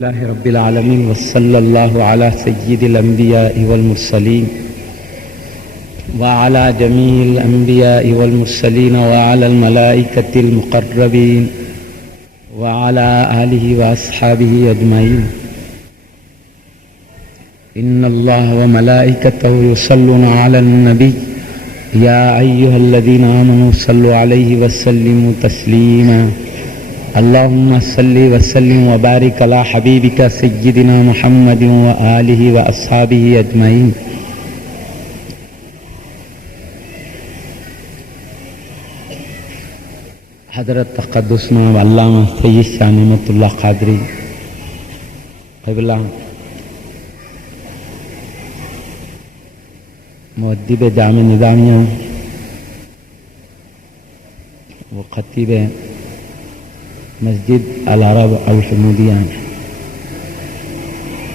اللہ رب العالمین وصلی اللہ علی سید الانبیاء والمرسلین وعلی جمیع الانبیاء والمرسلین وعلی الملائکۃ المقربین وعلی آلہ واصحابہ اجمعین ان اللہ وملائکتہ یصلون علی النبی یا ایہا الذین آمنوا صلوا علیہ وسلموا تسلیما اللهم صل وسلم وبارك على حبيبك سيدنا محمد وآله وأصحابه أجمعين. حضرت تقدسنا علامہ سید شاہ نعمت اللہ قادری قبلہ مؤدب جامع نظامیہ و خطیب مسجد العرب الحمودیہ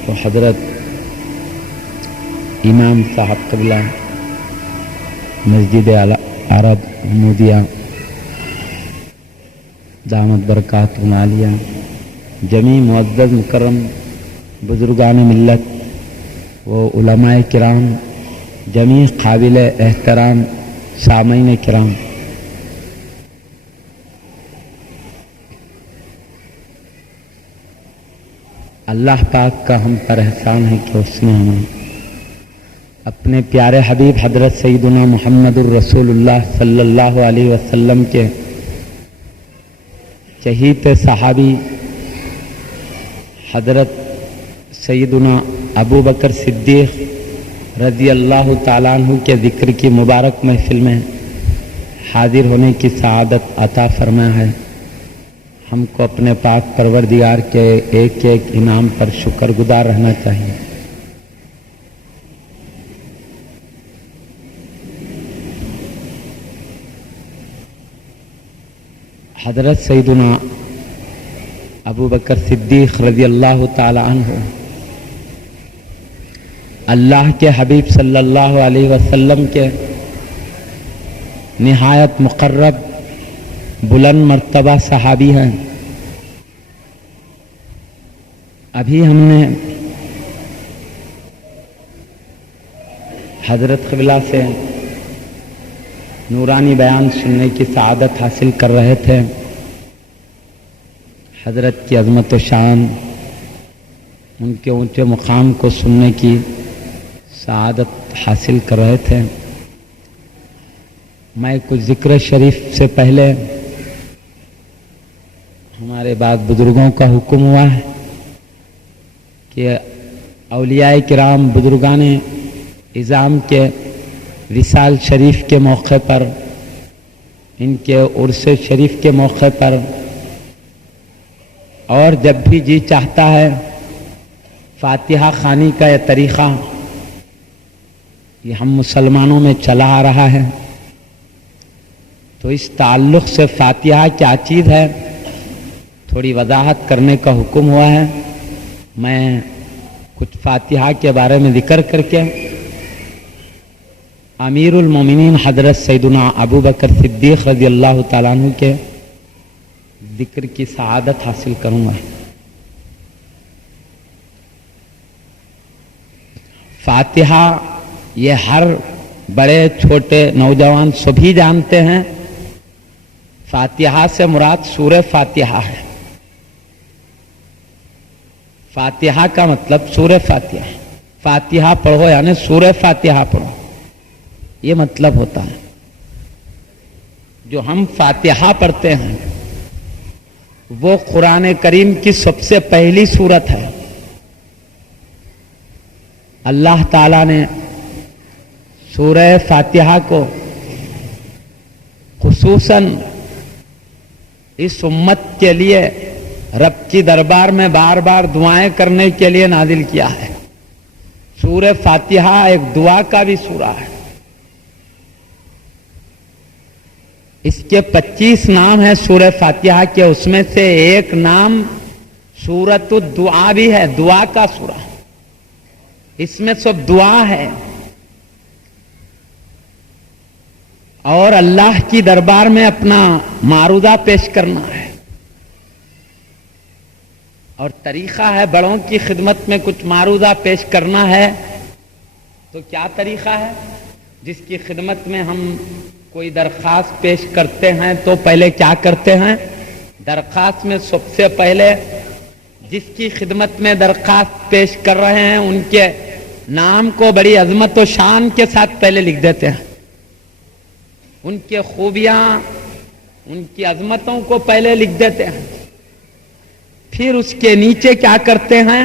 تو حضرت امام صاحب قبلہ مسجد العرب حمودیہ دامت برکاتہم عالیہ جمیع معزز مکرم بزرگان ملت و علماء کرام جمیع قابل احترام سامعین کرام، اللہ پاک کا ہم پر احسان ہے کہ اس نے ہمیں اپنے پیارے حبیب حضرت سیدنا محمد الرسول اللہ صلی اللہ علیہ وسلم کے شہید صحابی حضرت سیدنا ابو بکر صدیق رضی اللہ تعالیٰ عنہ کے ذکر کی مبارک محفل میں حاضر ہونے کی سعادت عطا فرمایا ہے۔ ہم کو اپنے پاک پروردگار کے ایک ایک انعام پر شکر گزار رہنا چاہیے۔ حضرت سیدنا ابو بکر صدیق رضی اللہ تعالی عنہ اللہ کے حبیب صلی اللہ علیہ وسلم کے نہایت مقرب بلند مرتبہ صحابی ہیں۔ ابھی ہم نے حضرت قبلہ سے نورانی بیان سننے کی سعادت حاصل کر رہے تھے۔ حضرت کی عظمت و شان، ان کے اونچے مقام کو سننے کی سعادت حاصل کر رہے تھے۔ میں کچھ ذکر شریف سے پہلے ہمارے بعد بزرگوں کا حکم ہوا ہے کہ اولیاء کرام بزرگان اعظام کے وصال شریف کے موقع پر، ان کے عرس شریف کے موقع پر اور جب بھی جی چاہتا ہے فاتحہ خوانی کا یہ طریقہ یہ ہم مسلمانوں میں چلا آ رہا ہے، تو اس تعلق سے فاتحہ کیا چیز ہے تھوڑی وضاحت کرنے کا حکم ہوا ہے۔ میں کچھ فاتحہ کے بارے میں ذکر کر کے امیر المومنین حضرت سیدنا ابو بکر صدیق رضی اللہ تعالیٰ عنہ کے ذکر کی سعادت حاصل کروں گا۔ فاتحہ یہ ہر بڑے چھوٹے نوجوان سبھی جانتے ہیں۔ فاتحہ سے مراد سورہ فاتحہ ہے۔ فاتحہ کا مطلب سورہ فاتحہ، فاتحہ پڑھو یعنی سورہ فاتحہ پڑھو، یہ مطلب ہوتا ہے۔ جو ہم فاتحہ پڑھتے ہیں وہ قرآن کریم کی سب سے پہلی سورت ہے۔ اللہ تعالیٰ نے سورہ فاتحہ کو خصوصاً اس امت کے لیے رب کی دربار میں بار بار دعائیں کرنے کے لیے نازل کیا ہے۔ سورہ فاتحہ ایک دعا کا بھی سورہ ہے۔ اس کے 25 نام ہیں سورہ فاتحہ کے، اس میں سے ایک نام سورۃ الدعا بھی ہے، دعا کا سورہ۔ اس میں سب دعا ہے اور اللہ کی دربار میں اپنا معروضہ پیش کرنا ہے۔ اور طریقہ ہے بڑوں کی خدمت میں کچھ معروضہ پیش کرنا ہے تو کیا طریقہ ہے؟ جس کی خدمت میں ہم کوئی درخواست پیش کرتے ہیں تو پہلے کیا کرتے ہیں؟ درخواست میں سب سے پہلے جس کی خدمت میں درخواست پیش کر رہے ہیں ان کے نام کو بڑی عظمت و شان کے ساتھ پہلے لکھ دیتے ہیں، ان کے خوبیاں، ان کی عظمتوں کو پہلے لکھ دیتے ہیں، پھر اس کے نیچے کیا کرتے ہیں؟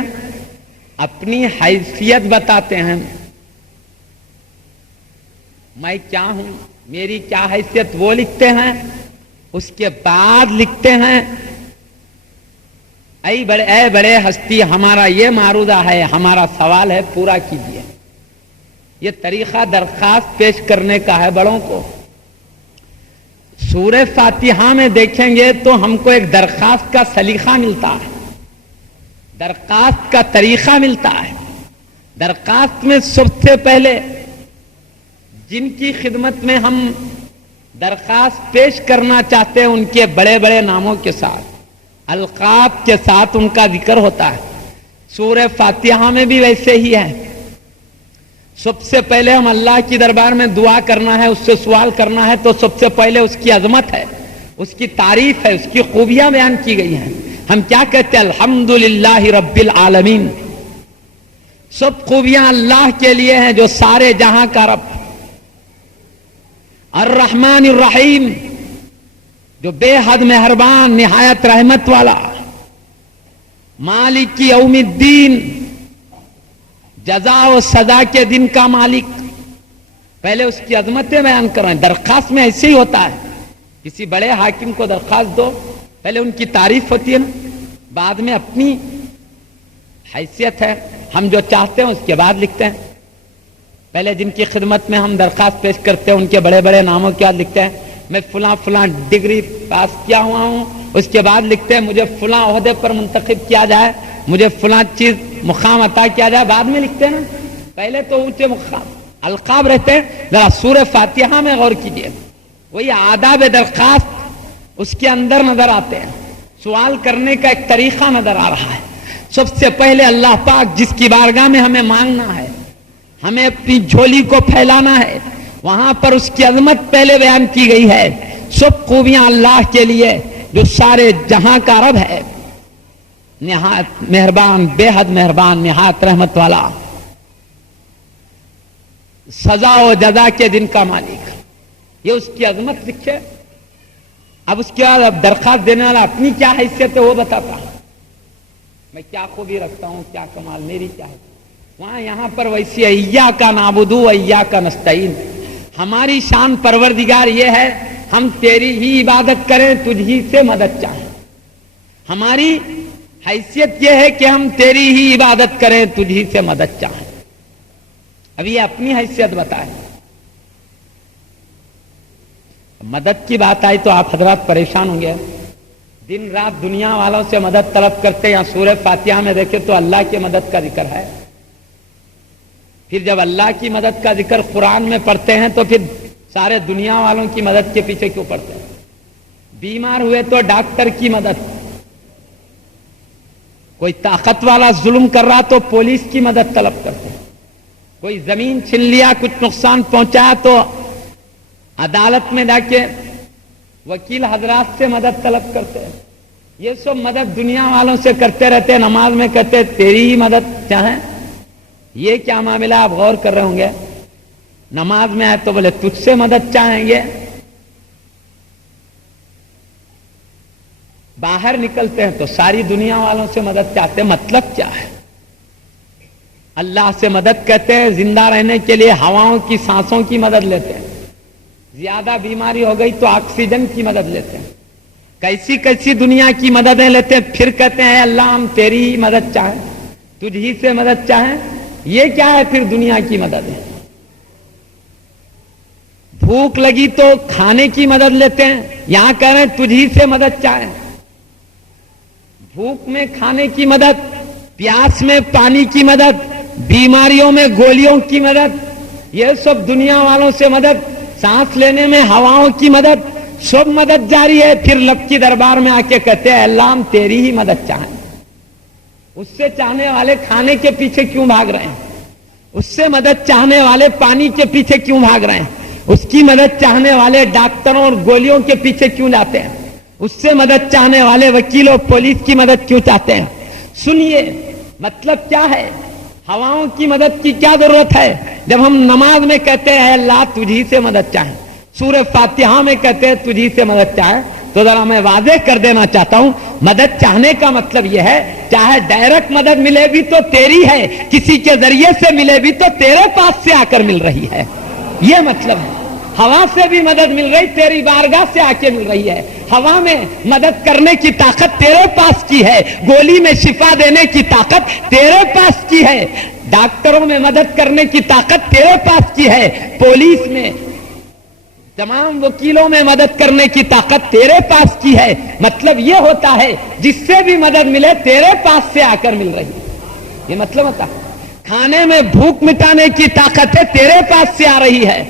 اپنی حیثیت بتاتے ہیں، میں کیا ہوں، میری کیا حیثیت، وہ لکھتے ہیں۔ اس کے بعد لکھتے ہیں اے بڑے ہستی، ہمارا یہ معروضہ ہے، ہمارا سوال ہے، پورا کیجیے۔ یہ طریقہ درخواست پیش کرنے کا ہے بڑوں کو۔ سورہ فاتحہ میں دیکھیں گے تو ہم کو ایک درخواست کا سلیقہ ملتا ہے، درخواست کا طریقہ ملتا ہے۔ درخواست میں سب سے پہلے جن کی خدمت میں ہم درخواست پیش کرنا چاہتے ہیں ان کے بڑے بڑے ناموں کے ساتھ، القاب کے ساتھ ان کا ذکر ہوتا ہے۔ سورہ فاتحہ میں بھی ویسے ہی ہے۔ سب سے پہلے ہم اللہ کی دربار میں دعا کرنا ہے، اس سے سوال کرنا ہے تو سب سے پہلے اس کی عظمت ہے، اس کی تعریف ہے، اس کی خوبیاں بیان کی گئی ہیں۔ ہم کیا کہتے ہیں؟ الحمدللہ رب العالمین، سب خوبیاں اللہ کے لیے ہیں جو سارے جہاں کا رب، الرحمن الرحیم جو بے حد مہربان نہایت رحمت والا، مالک یوم الدین جزا و سزا کے دن کا مالک۔ پہلے اس کی عظمتیں بیان کر رہے ہیں۔ درخواست میں ایسے ہی ہوتا ہے، کسی بڑے حاکم کو درخواست دو، پہلے ان کی تعریف ہوتی ہے نا، بعد میں اپنی حیثیت ہے، ہم جو چاہتے ہیں اس کے بعد لکھتے ہیں۔ پہلے جن کی خدمت میں ہم درخواست پیش کرتے ہیں ان کے بڑے بڑے ناموں کے بعد لکھتے ہیں میں فلاں فلاں ڈگری پاس کیا ہوا ہوں، اس کے بعد لکھتے ہیں مجھے فلاں عہدے پر منتخب کیا جائے، مجھے فلاں چیز مقام عطا کیا جائے، بعد میں لکھتے ہیں نا۔ پہلے تو اونچے مقام القاب رہتے ہیں۔ ذرا سورہ فاتحہ میں غور کیجیے، وہی آداب درخواست اس کے اندر نظر آتے ہیں، سوال کرنے کا ایک طریقہ نظر آ رہا ہے۔ سب سے پہلے اللہ پاک جس کی بارگاہ میں ہمیں مانگنا ہے، ہمیں اپنی جھولی کو پھیلانا ہے، وہاں پر اس کی عظمت پہلے بیان کی گئی ہے۔ سب خوبیاں اللہ کے لیے جو سارے جہاں کا رب ہے، نہایت مہربان، بے حد مہربان، نہایت رحمت والا، سزا و جزا کے دن کا مالک، یہ اس کی عظمت لکھے۔ اب اس کے بعد اب درخواست دینے والا اپنی کیا حیثیت ہے وہ بتاتا ہے، میں کیا خوبی رکھتا ہوں، کیا کمال میری کیا ہے۔ وہاں یہاں پر ویسی ایاک نعبد و ایاک نستعین، ہماری شان پروردگار یہ ہے ہم تیری ہی عبادت کریں، تجھ ہی سے مدد چاہیں۔ ہماری حیثیت یہ ہے کہ ہم تیری ہی عبادت کریں، تجھ ہی سے مدد چاہیں۔ اب یہ اپنی حیثیت بتائیں۔ مدد کی بات آئی تو آپ حضرات پریشان ہوں گے، دن رات دنیا والوں سے مدد طلب کرتے ہیں۔ سورہ فاتحہ میں دیکھیں تو اللہ کی مدد کا ذکر ہے، پھر جب اللہ کی مدد کا ذکر قرآن میں پڑھتے ہیں تو پھر سارے دنیا والوں کی مدد کے پیچھے کیوں پڑھتے ہیں؟ بیمار ہوئے تو ڈاکٹر کی مدد، کوئی طاقت والا ظلم کر رہا تو پولیس کی مدد طلب کرتے ہیں، کوئی زمین چھین لیا، کچھ نقصان پہنچایا تو عدالت میں جا کے وکیل حضرات سے مدد طلب کرتے ہیں۔ یہ سب مدد دنیا والوں سے کرتے رہتے ہیں، نماز میں کہتے ہیں تیری ہی مدد چاہیں۔ یہ کیا معاملہ، آپ غور کر رہے ہوں گے، نماز میں آئے تو بولے تجھ سے مدد چاہیں گے، باہر نکلتے ہیں تو ساری دنیا والوں سے مدد چاہتے ہیں۔ مطلب کیا ہے؟ اللہ سے مدد کہتے ہیں زندہ رہنے کے لیے ہواؤں کی سانسوں کی مدد لیتے ہیں، زیادہ بیماری ہو گئی تو آکسیجن کی مدد لیتے ہیں، کیسی کیسی دنیا کی مددیں لیتے ہیں، پھر کہتے ہیں اللہ ہم تیری ہی مدد چاہیں، تجھ ہی سے مدد چاہیں۔ یہ کیا ہے پھر دنیا کی مدد ہے؟ بھوک لگی تو کھانے کی مدد لیتے ہیں، یہاں کہہ رہے ہیں تجھ ہی سے مدد چاہیں۔ بھوک میں کھانے کی مدد، پیاس میں پانی کی مدد، بیماریوں میں گولیوں کی مدد، یہ سب دنیا والوں سے مدد، سانس لینے میں ہواؤں کی مدد، سب مدد جاری ہے۔ پھر لب کی دربار میں آ کے کہتے ہیں اللہ ہم تیری ہی مدد چاہیں۔ اس سے چاہنے والے کھانے کے پیچھے کیوں بھاگ رہے ہیں؟ اس سے مدد چاہنے والے پانی کے پیچھے کیوں بھاگ رہے ہیں؟ اس کی مدد چاہنے والے ڈاکٹروں اور گولیوں کے پیچھے کیوں جاتے ہیں؟ اس سے مدد چاہنے والے وکیلوں پولیس کی مدد کیوں چاہتے ہیں؟ سنیے مطلب کیا ہے، ہواؤں کی مدد کی کیا ضرورت ہے؟ جب ہم نماز میں کہتے ہیں اللہ تجھی سے مدد چاہیں، سورہ فاتحہ میں کہتے ہیں تجھی سے مدد چاہیں، تو ذرا میں واضح کر دینا چاہتا ہوں، مدد چاہنے کا مطلب یہ ہے چاہے ڈائریکٹ مدد ملے بھی تو تیری ہے، کسی کے ذریعے سے ملے بھی تو تیرے پاس سے آ کر مل رہی ہے، یہ مطلب ہے۔ ہوا سے بھی مدد مل رہی، تیری بارگاہ سے آ کے مل رہی ہے۔ ہوا میں مدد کرنے کی طاقت تیرے پاس کی ہے، گولی میں شفا دینے کی طاقت تیرے پاس کی ہے، ڈاکٹروں میں مدد کرنے کی طاقت تیرے پاس کی ہے، پولیس میں تمام وکیلوں میں مدد کرنے کی طاقت تیرے پاس کی ہے۔ مطلب یہ ہوتا ہے جس سے بھی مدد ملے تیرے پاس سے آ کر مل رہی ہے، یہ مطلب ہوتا ہے۔ کھانے میں بھوک مٹانے کی طاقت ہے تیرے پاس سے آ رہی ہے،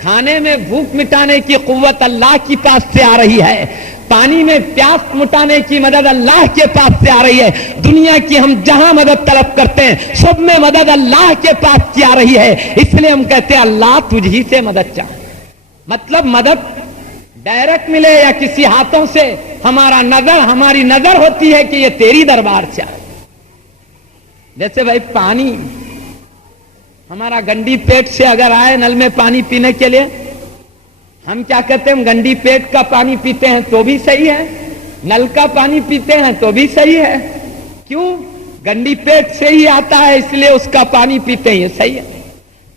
کھانے میں بھوک مٹانے کی قوت اللہ کی پاس سے آ رہی ہے، پانی میں پیاس مٹانے کی مدد اللہ کے پاس سے آ رہی ہے۔ دنیا کی ہم جہاں مدد طلب کرتے ہیں سب میں مدد اللہ کے پاس کی آ رہی ہے، اس لیے ہم کہتے ہیں اللہ تجھی سے مدد چاہ۔ مطلب مدد ڈائریکٹ ملے یا کسی ہاتھوں سے، ہماری نظر ہوتی ہے کہ یہ تیری دربار سے آئے۔ جیسے بھائی پانی ہمارا گنڈی پیٹ سے اگر آئے نل میں پانی پینے کے لیے، ہم کیا کہتے ہیں؟ ہم گنڈی پیٹ کا پانی پیتے ہیں تو بھی صحیح ہے، نل کا پانی پیتے ہیں تو بھی صحیح ہے۔ کیوں؟ گنڈی پیٹ سے ہی آتا ہے اس لیے اس کا پانی پیتے ہیں، یہ صحیح ہے،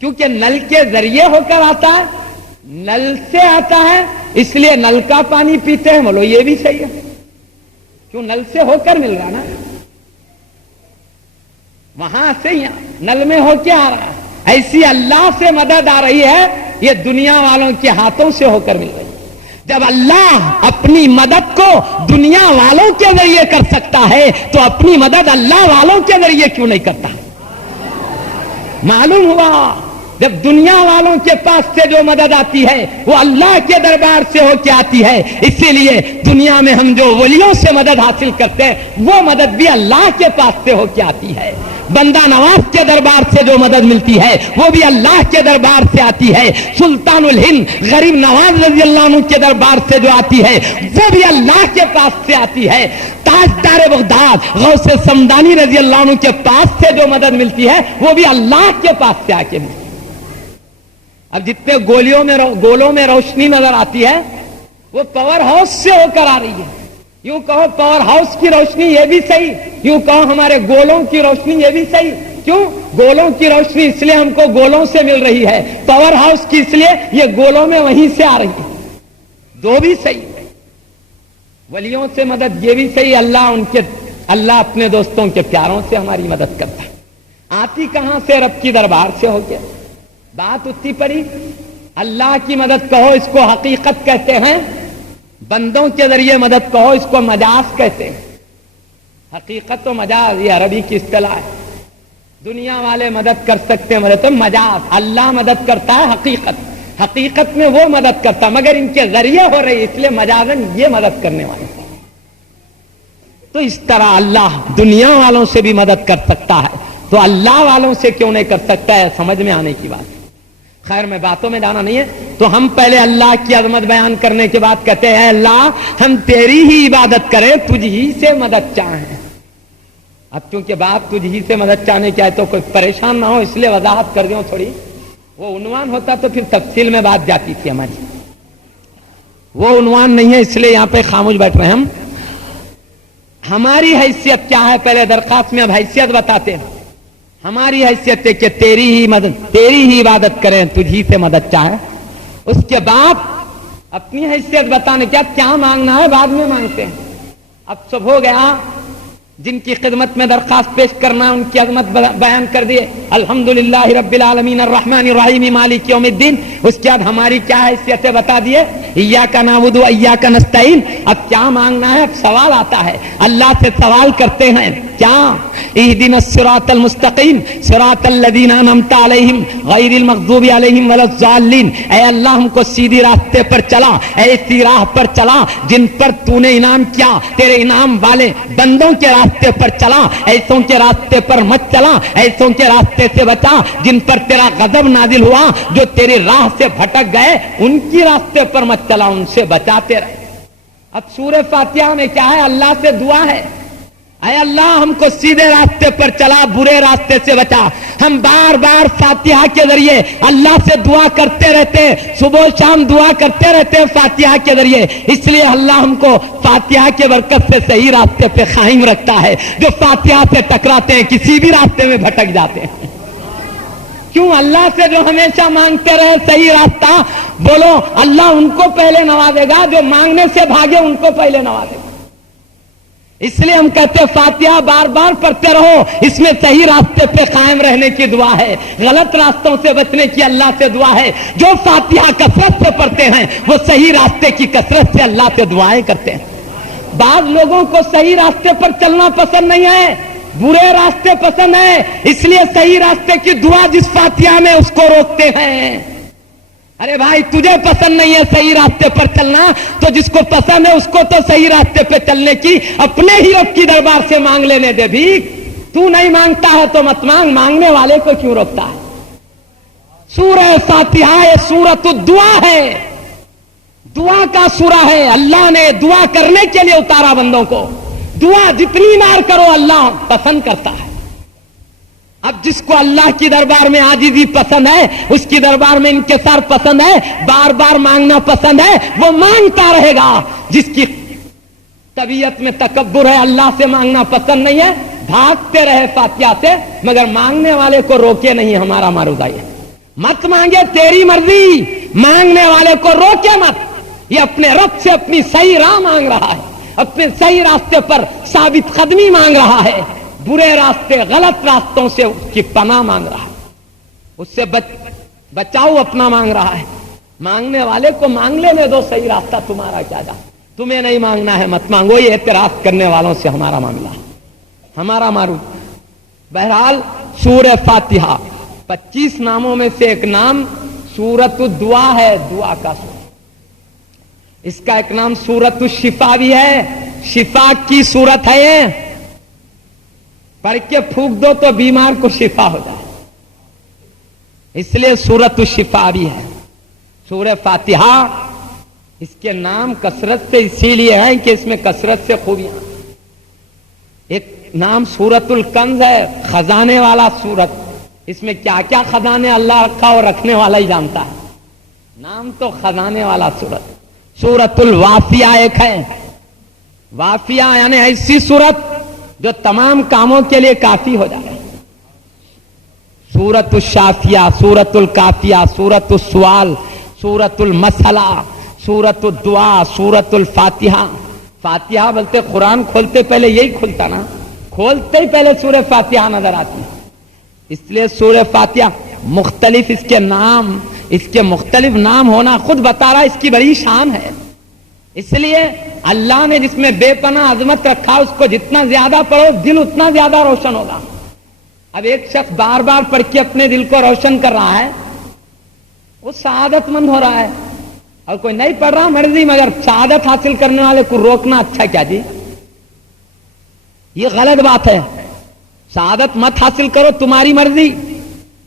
کیونکہ نل کے ذریعے ہو کر آتا ہے، نل سے آتا ہے اس لیے نل کا پانی پیتے ہیں، بولو یہ بھی صحیح ہے، کیوں؟ نل سے ہو کر مل رہا نا، وہاں سے ہی نل میں ہو کے آ رہا ہے۔ ایسی اللہ سے مدد آ رہی ہے، یہ دنیا والوں کے ہاتھوں سے ہو کر مل رہی ہے۔ جب اللہ اپنی مدد کو دنیا والوں کے ذریعے کر سکتا ہے تو اپنی مدد اللہ والوں کے ذریعے کیوں نہیں کرتا؟ معلوم ہوا جب دنیا والوں کے پاس سے جو مدد آتی ہے وہ اللہ کے دربار سے ہو کے آتی ہے، اسی لیے دنیا میں ہم جو ولیوں سے مدد حاصل کرتے ہیں وہ مدد بھی اللہ کے پاس سے ہو کے آتی ہے۔ بندہ نواز کے دربار سے جو مدد ملتی ہے وہ بھی اللہ کے دربار سے آتی ہے۔ سلطان الہند غریب نواز رضی اللہ عنہ کے دربار سے جو آتی ہے وہ بھی اللہ کے پاس سے آتی ہے۔ تاجدار بغداد غوث سمدانی رضی اللہ عنہ کے پاس سے جو مدد ملتی ہے وہ بھی اللہ کے پاس سے آ کے ملتی ہے۔ اب جتنے گولوں میں روشنی نظر آتی ہے وہ پاور ہاؤس سے ہو کر آ رہی ہے، یوں کہو پاور ہاؤس کی روشنی یہ بھی صحیح، یوں کہو ہمارے گولوں کی روشنی یہ بھی صحیح۔ کیوں؟ گولوں کی روشنی اس لیے ہم کو گولوں سے مل رہی ہے، پاور ہاؤس کی اس لیے یہ گولوں میں وہیں سے آ رہی ہے، دو بھی صحیح۔ ولیوں سے مدد یہ بھی صحیح، اللہ اپنے دوستوں کے پیاروں سے ہماری مدد کرتا ہے۔ آتی کہاں سے؟ رب کی دربار سے ہو گیا۔ بات اتنی پڑی، اللہ کی مدد کہو اس کو حقیقت کہتے ہیں، بندوں کے ذریعے مدد کہو اس کو مجاز کہتے ہیں۔ حقیقت و مجاز یہ عربی کی اصطلاح ہے۔ دنیا والے مدد کر سکتے ہیں مدد، تو مجاز اللہ مدد کرتا ہے، حقیقت میں وہ مدد کرتا مگر ان کے ذریعے ہو رہی، اس لیے مجازن یہ مدد کرنے والے۔ تو اس طرح اللہ دنیا والوں سے بھی مدد کر سکتا ہے تو اللہ والوں سے کیوں نہیں کر سکتا ہے؟ سمجھ میں آنے کی بات۔ خیر میں باتوں میں جانا نہیں ہے، تو ہم پہلے اللہ کی عظمت بیان کرنے کے بعد کہتے ہیں اللہ ہم تیری ہی عبادت کریں، تجھ ہی سے مدد چاہیں۔ اب چونکہ بات تجھ ہی سے مدد چاہنے کی ہے تو کوئی پریشان نہ ہو اس لیے وضاحت کر دوں تھوڑی، وہ عنوان ہوتا تو پھر تفصیل میں بات جاتی تھی ہماری، وہ عنوان نہیں ہے اس لیے یہاں پہ خاموش بیٹھ رہے ہیں ہم۔ ہماری حیثیت کیا ہے پہلے درخواست میں اب حیثیت بتاتے ہیں۔ ہماری حیثیت ہے کہ تیری ہی عبادت کریں، تجھی سے مدد چاہے۔ اس کے بعد اپنی حیثیت بتانے کیا مانگنا ہے بعد میں مانگتے ہیں۔ اب سب ہو گیا، جن کی خدمت میں درخواست پیش کرنا ان کی عظمت بیان کر دیے، الحمدللہ رب العالمین الرحمن الرحیم مالک یوم الدین۔ اس کے بعد ہماری کیا حیثیت ہے بتا دیے، ایاک نعبد و ایاک نستعین۔ اب کیا مانگنا ہے؟ اب سوال آتا ہے، اللہ سے سوال کرتے ہیں کیا؟ اہدنا الصراط المستقیم صراط الذین انعمت علیہم غیر المغضوب علیہم ولا الضالین، اے اللہ ہم کو سیدھی راستے پر چلا، ایسی راہ پر چلا جن پر تو نے انعام کیا، تیرے انعام والے بندوں کے راستے پر چلا، ایسوں کے راستے پر مت چلا، ایسوں کے راستے سے بچا جن پر تیرا غضب نازل ہوا، جو تیری راہ سے بھٹک گئے ان کی راستے پر مت چلا، ان سے بچاتے رہے۔ اب سورہ فاتحہ میں کیا ہے؟ اللہ سے دعا ہے، اے اللہ ہم کو سیدھے راستے پر چلا، برے راستے سے بچا۔ ہم بار بار فاتحہ کے ذریعے اللہ سے دعا کرتے رہتے، صبح و شام دعا کرتے رہتے فاتحہ کے ذریعے، اس لیے اللہ ہم کو فاتحہ کے برکت سے صحیح راستے پہ قائم رکھتا ہے۔ جو فاتحہ سے ٹکراتے ہیں کسی بھی راستے میں بھٹک جاتے ہیں۔ کیوں؟ اللہ سے جو ہمیشہ مانگتے رہے صحیح راستہ، بولو اللہ ان کو پہلے نوازے گا، جو مانگنے سے بھاگے ان کو پہلے نوازے گا۔ اس لیے ہم کہتے فاتحہ بار بار پڑھتے رہو، اس میں صحیح راستے پہ قائم رہنے کی دعا ہے، غلط راستوں سے بچنے کی اللہ سے دعا ہے۔ جو فاتحہ کثرت سے پڑھتے ہیں وہ صحیح راستے کی کثرت سے اللہ سے دعائیں کرتے ہیں۔ بعض لوگوں کو صحیح راستے پر چلنا پسند نہیں ہے، برے راستے پسند ہے، اس لیے صحیح راستے کی دعا جس فاتحہ میں اس کو روکتے ہیں۔ ارے بھائی تجھے پسند نہیں ہے صحیح راستے پر چلنا، تو جس کو پسند ہے اس کو تو صحیح راستے پہ چلنے کی اپنے ہی رب کی دربار سے مانگ لینے دے بھی۔ تو نہیں مانگتا ہے تو مت مانگ، مانگنے والے کو کیوں روکتا ہے؟ سورہ فاتحہ یہ سورۃ الدعا ہے، دعا کا سورہ ہے۔ اللہ نے دعا کرنے کے لیے اتارا بندوں کو، دعا جتنی بار کرو اللہ پسند کرتا ہے۔ اب جس کو اللہ کی دربار میں عاجزی پسند ہے، اس کی دربار میں انکسار پسند ہے، بار بار مانگنا پسند ہے، وہ مانگتا رہے گا۔ جس کی طبیعت میں تکبر ہے، اللہ سے مانگنا پسند نہیں ہے، بھاگتے رہے فاتحہ سے، مگر مانگنے والے کو روکے نہیں۔ ہمارا معروضہ ہے مت مانگے، تیری مرضی، مانگنے والے کو روکے مت۔ یہ اپنے رب سے اپنی صحیح راہ مانگ رہا ہے، اپنے صحیح راستے پر ثابت قدمی مانگ رہا ہے، برے راستے غلط راستوں سے اس کی پناہ مانگ رہا ہے، اس سے بچاؤ اپنا مانگ رہا ہے۔ مانگنے والے کو مانگ لینے دو، صحیح راستہ تمہارا کیا جا، تمہیں نہیں مانگنا ہے مت مانگو، یہ اعتراض کرنے والوں سے ہمارا معاملہ ہے، ہمارا معروف۔ بہرحال سورہ فاتحہ 25 ناموں میں سے ایک نام سورۃ الدعا ہے، دعا کا سورہ۔ اس کا ایک نام سورۃ الشفا بھی ہے، شفا کی سورت ہے یہ، پڑھ کے پھونک دو تو بیمار کو شفا ہو جائے، اس لیے سورۃ الشفا بھی ہے۔ سورہ فاتحہ اس کے نام کثرت سے اسی لیے ہیں کہ اس میں کثرت سے خوبیاں۔ ایک نام سورۃ الکنز ہے، خزانے والا سورت، اس میں کیا کیا خزانے اللہ رکھا اور رکھنے والا ہی جانتا ہے، نام تو خزانے والا سورت۔ سورۃ الوافیہ ایک ہے، وافیہ یعنی ایسی سورت جو تمام کاموں کے لیے کافی ہو جائے۔ سورۃ الشافیہ، سورۃ الکافیہ، سورۃ السوال، سورۃ المسئلہ، سورۃ الدعا، سورۃ الفاتحہ۔ فاتحہ بولتے قرآن کھولتے پہلے یہی کھلتا نا، کھولتے ہی پہلے سورہ فاتحہ نظر آتی، اس لیے سورہ فاتحہ مختلف اس کے نام، اس کے مختلف نام ہونا خود بتا رہا ہے اس کی بڑی شان ہے۔ اس لیے اللہ نے جس میں بے پناہ عظمت رکھا، اس کو جتنا زیادہ پڑھو دل اتنا زیادہ روشن ہوگا۔ اب ایک شخص بار بار پڑھ کے اپنے دل کو روشن کر رہا ہے، وہ سعادت مند ہو رہا ہے، اور کوئی نہیں پڑھ رہا مرضی، مگر سعادت حاصل کرنے والے کو روکنا اچھا کیا جی؟ یہ غلط بات ہے۔ سعادت مت حاصل کرو، تمہاری مرضی،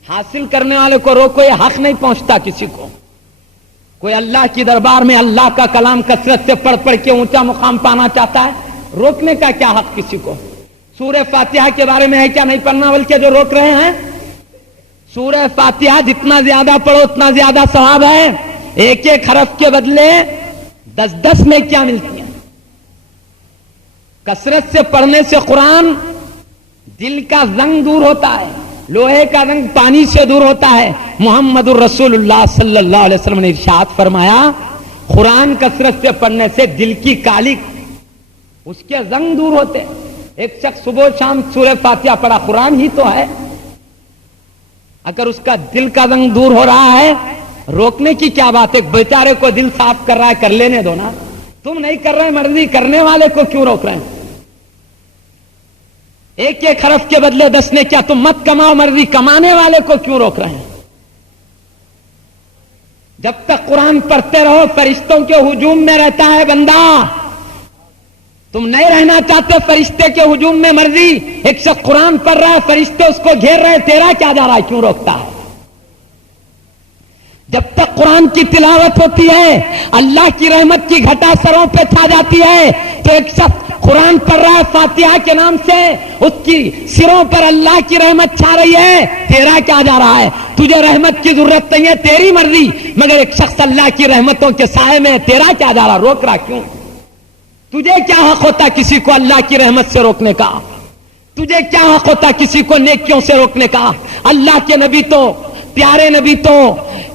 حاصل کرنے والے کو روکو، یہ حق نہیں پہنچتا کسی کو۔ کوئی اللہ کی دربار میں اللہ کا کلام کثرت سے پڑھ پڑھ کے اونچا مقام پانا چاہتا ہے، روکنے کا کیا حق کسی کو؟ سورہ فاتحہ کے بارے میں ہے کیا نہیں پڑھنا، بلکہ جو روک رہے ہیں، سورہ فاتحہ جتنا زیادہ پڑھو اتنا زیادہ ثواب ہے، ایک ایک حرف کے بدلے 10 نیکیاں ملتی ہیں۔ کثرت سے پڑھنے سے قرآن دل کا زنگ دور ہوتا ہے، لوہے کا رنگ پانی سے دور ہوتا ہے۔ محمد الرسول اللہ صلی اللہ علیہ وسلم نے ارشاد فرمایا، قرآن کثرت سے پڑھنے سے دل کی کالی، اس کے زنگ دور ہوتے۔ ایک شخص صبح شام سورہ فاتحہ پڑھا، قرآن ہی تو ہے، اگر اس کا دل کا زنگ دور ہو رہا ہے، روکنے کی کیا بات ہے؟ بیچارے کو دل صاف کر رہا ہے، کر لینے دو نا، تم نہیں کر رہے مرضی، کرنے والے کو کیوں روک رہے ہیں؟ ایک ایک حرف کے بدلے 10 نے کیا؟ تم مت کماؤ، مرضی کمانے والے کو کیوں روک رہے ہیں؟ جب تک قرآن پڑھتے رہو فرشتوں کے ہجوم میں رہتا ہے بندہ. تم نہیں رہنا چاہتے فرشتے کے ہجوم میں، مرضی ایک شخص قرآن پڑھ رہا ہے فرشتے اس کو گھیر رہے، تیرا کیا جا رہا ہے؟ کیوں روکتا ہے؟ جب تک قرآن کی تلاوت ہوتی ہے اللہ کی رحمت کی گھٹا سروں پہ چھا جاتی ہے. تو ایک شخص قرآن پڑھ رہا ہے فاتحہ کے نام سے، اس کی سروں پر اللہ کی رحمت چھا رہی ہے، تیرا کیا جا رہا ہے؟ تجھے رحمت کی ضرورت نہیں ہے، تیری مرضی، مگر ایک شخص اللہ کی رحمتوں کے سائے میں، تیرا کیا جا رہا؟ روک رہا کیوں؟ تجھے کیا حق ہوتا کسی کو اللہ کی رحمت سے روکنے کا؟ تجھے کیا حق ہوتا کسی کو نیکیوں سے روکنے کا؟ اللہ کے نبی تو، پیارے نبی تو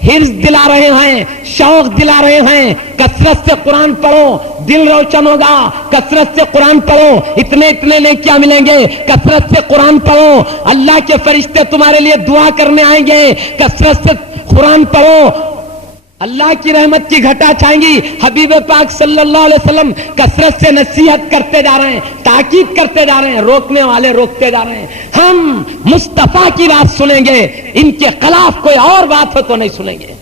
حرص دلا رہے ہیں، شوق دلا رہے ہیں، کثرت سے قرآن پڑھو دل روشن ہوگا، کثرت سے قرآن پڑھو اتنے اتنے نیکیاں ملیں گے، کثرت سے قرآن پڑھو اللہ کے فرشتے تمہارے لیے دعا کرنے آئیں گے، کثرت سے قرآن پڑھو اللہ کی رحمت کی گھٹا چھائیں گی. حبیب پاک صلی اللہ علیہ وسلم کثرت سے نصیحت کرتے جا رہے ہیں، تاکید کرتے جا رہے ہیں، روکنے والے روکتے جا رہے ہیں. ہم مصطفیٰ کی بات سنیں گے، ان کے خلاف کوئی اور بات ہو تو نہیں سنیں گے.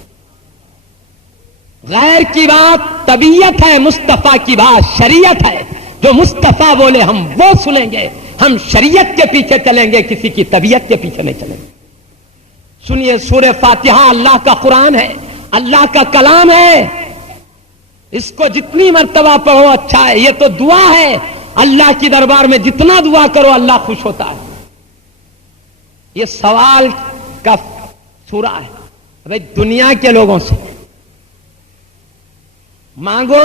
غیر کی بات طبیعت ہے، مصطفیٰ کی بات شریعت ہے. جو مصطفیٰ بولے ہم وہ سنیں گے، ہم شریعت کے پیچھے چلیں گے، کسی کی طبیعت کے پیچھے نہیں چلیں گے. سنیے سورہ فاتحہ اللہ کا قرآن ہے، اللہ کا کلام ہے، اس کو جتنی مرتبہ پڑھو اچھا ہے. یہ تو دعا ہے، اللہ کی دربار میں جتنا دعا کرو اللہ خوش ہوتا ہے. یہ سوال کا سورہ ہے. بھائی دنیا کے لوگوں سے مانگو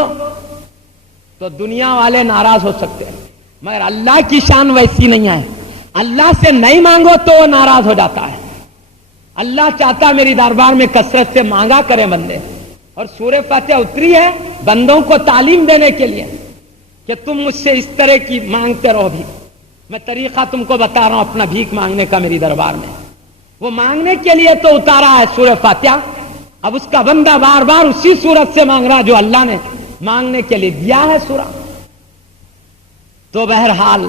تو دنیا والے ناراض ہو سکتے ہیں، مگر اللہ کی شان ویسی نہیں ہے. اللہ سے نہیں مانگو تو وہ ناراض ہو جاتا ہے. اللہ چاہتا میری دربار میں کثرت سے مانگا کرے بندے. اور سورہ فاتحہ اتری ہے بندوں کو تعلیم دینے کے لیے کہ تم مجھ سے اس طرح کی مانگتے رہو. بھی میں طریقہ تم کو بتا رہا ہوں اپنا بھیک مانگنے کا میری دربار میں. وہ مانگنے کے لیے تو اتارا ہے سورہ فاتحہ. اب اس کا بندہ بار بار اسی صورت سے مانگ رہا جو اللہ نے مانگنے کے لیے دیا ہے سورہ. تو بہرحال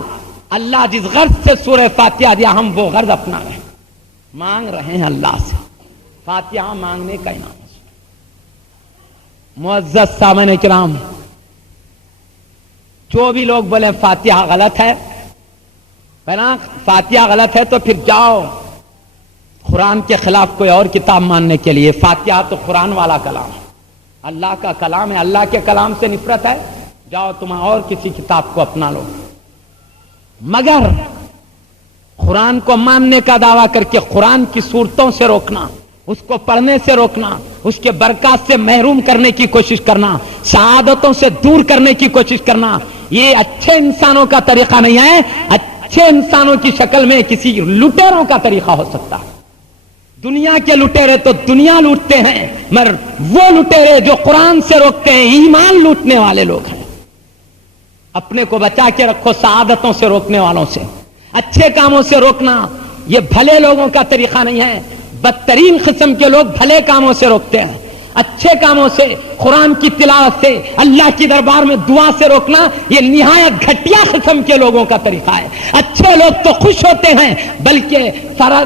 اللہ جس غرض سے سورہ فاتحہ دیا ہم وہ غرض اپنا رہے ہیں، مانگ رہے ہیں اللہ سے. فاتحہ مانگنے کا انعام. معزز سامعین کرام، جو بھی لوگ بولے فاتحہ غلط ہے، پہلا فاتحہ غلط ہے تو پھر جاؤ قرآن کے خلاف کوئی اور کتاب ماننے کے لیے. فاتحہ تو قرآن والا کلام ہے، اللہ کا کلام ہے، اللہ کے کلام سے نفرت ہے، جاؤ تم اور کسی کتاب کو اپنا لو. مگر قرآن کو ماننے کا دعویٰ کر کے قرآن کی صورتوں سے روکنا، اس کو پڑھنے سے روکنا، اس کے برکات سے محروم کرنے کی کوشش کرنا، سعادتوں سے دور کرنے کی کوشش کرنا، یہ اچھے انسانوں کا طریقہ نہیں ہے. اچھے انسانوں کی شکل میں کسی لٹیروں کا طریقہ ہو سکتا ہے. دنیا کے لٹیرے تو دنیا لوٹتے ہیں، مگر وہ لٹیرے جو قرآن سے روکتے ہیں ایمان لوٹنے والے لوگ ہیں. اپنے کو بچا کے رکھو سعادتوں سے روکنے والوں سے. اچھے کاموں سے روکنا یہ بھلے لوگوں کا طریقہ نہیں ہے. بدترین قسم کے لوگ بھلے کاموں سے روکتے ہیں. اچھے کاموں سے، قرآن کی تلاوت سے، اللہ کی دربار میں دعا سے روکنا یہ نہایت گھٹیا قسم کے لوگوں کا طریقہ ہے. اچھے لوگ تو خوش ہوتے ہیں بلکہ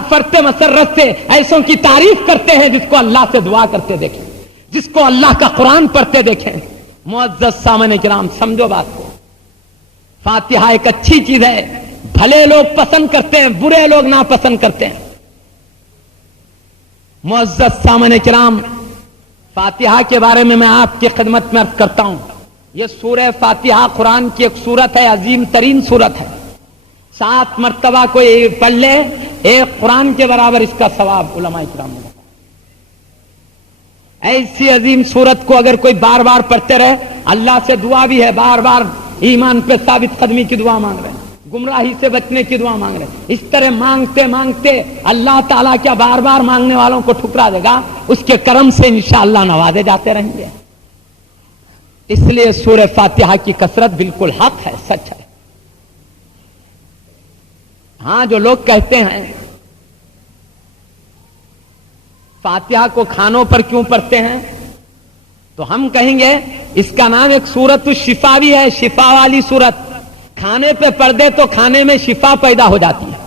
فرتے مسرت سے ایسوں کی تعریف کرتے ہیں جس کو اللہ سے دعا کرتے دیکھیں، جس کو اللہ کا قرآن پڑھتے دیکھیں. معزز سامعین کرام سمجھو بات کو. فاتحہ ایک اچھی چیز ہے، بھلے لوگ پسند کرتے ہیں، برے لوگ ناپسند کرتے ہیں. معزز سامعین کرام، فاتحہ کے بارے میں آپ کی خدمت میں عرض کرتا ہوں. یہ سورہ فاتحہ قرآن کی ایک سورت ہے، عظیم ترین سورت ہے. 7 مرتبہ کوئی پڑھ لے ایک قرآن کے برابر اس کا ثواب علماء کرام نے. ایسی عظیم سورت کو اگر کوئی بار بار پڑھتے رہے، اللہ سے دعا بھی ہے، بار بار ایمان پہ ثابت قدمی کی دعا مانگ رہے ہیں، گمراہی سے بچنے کی دعا مانگ رہے ہیں. اس طرح مانگتے مانگتے اللہ تعالیٰ کیا بار بار مانگنے والوں کو ٹھکرا دے گا؟ اس کے کرم سے انشاءاللہ نوازے جاتے رہیں گے. اس لیے سورہ فاتحہ کی کثرت بالکل حق ہے، سچ ہے. ہاں جو لوگ کہتے ہیں فاتحہ کو کھانوں پر کیوں پڑھتے ہیں، تو ہم کہیں گے اس کا نام ایک سورت الشفا بھی ہے، شفا والی سورت. کھانے پہ پڑھ دے تو کھانے میں شفا پیدا ہو جاتی ہے.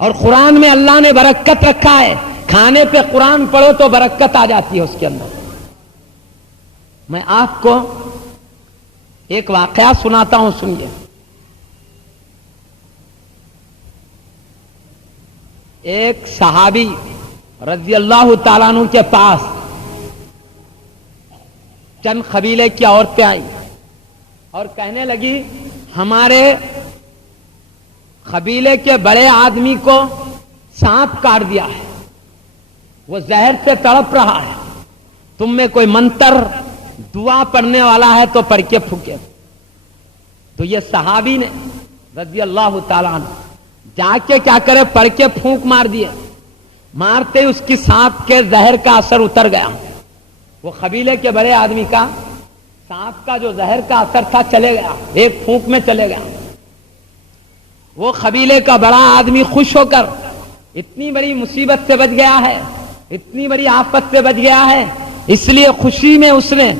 اور قرآن میں اللہ نے برکت رکھا ہے, کھانے پہ قرآن پڑھو تو برکت آ جاتی ہے اس کے اندر. میں آپ کو ایک واقعہ سناتا ہوں, سنیے. ایک صحابی رضی اللہ تعالیٰ عنہ کے پاس چند قبیلے کی عورتیں آئیں اور کہنے لگی ہمارے قبیلے کے بڑے آدمی کو سانپ کاٹ دیا ہے, وہ زہر سے تڑپ رہا ہے, تم میں کوئی منتر دعا پڑھنے والا ہے تو پڑھ کے پھونکے. تو یہ صحابی نے رضی اللہ تعالیٰ عنہ جا کے کیا کرے, پڑھ کے پھونک مار دیے. مارتے اس کی سانپ کے زہر کا اثر اتر گیا. وہ قبیلے کے بڑے آدمی کا سانپ کا جو زہر کا اثر تھا چلے گیا, ایک پھونک میں چلے گیا. وہ قبیلے کا بڑا آدمی خوش ہو کر اتنی بڑی مصیبت سے بچ گیا ہے, اتنی بڑی آفت سے بچ گیا ہے, اس لیے خوشی میں اس نے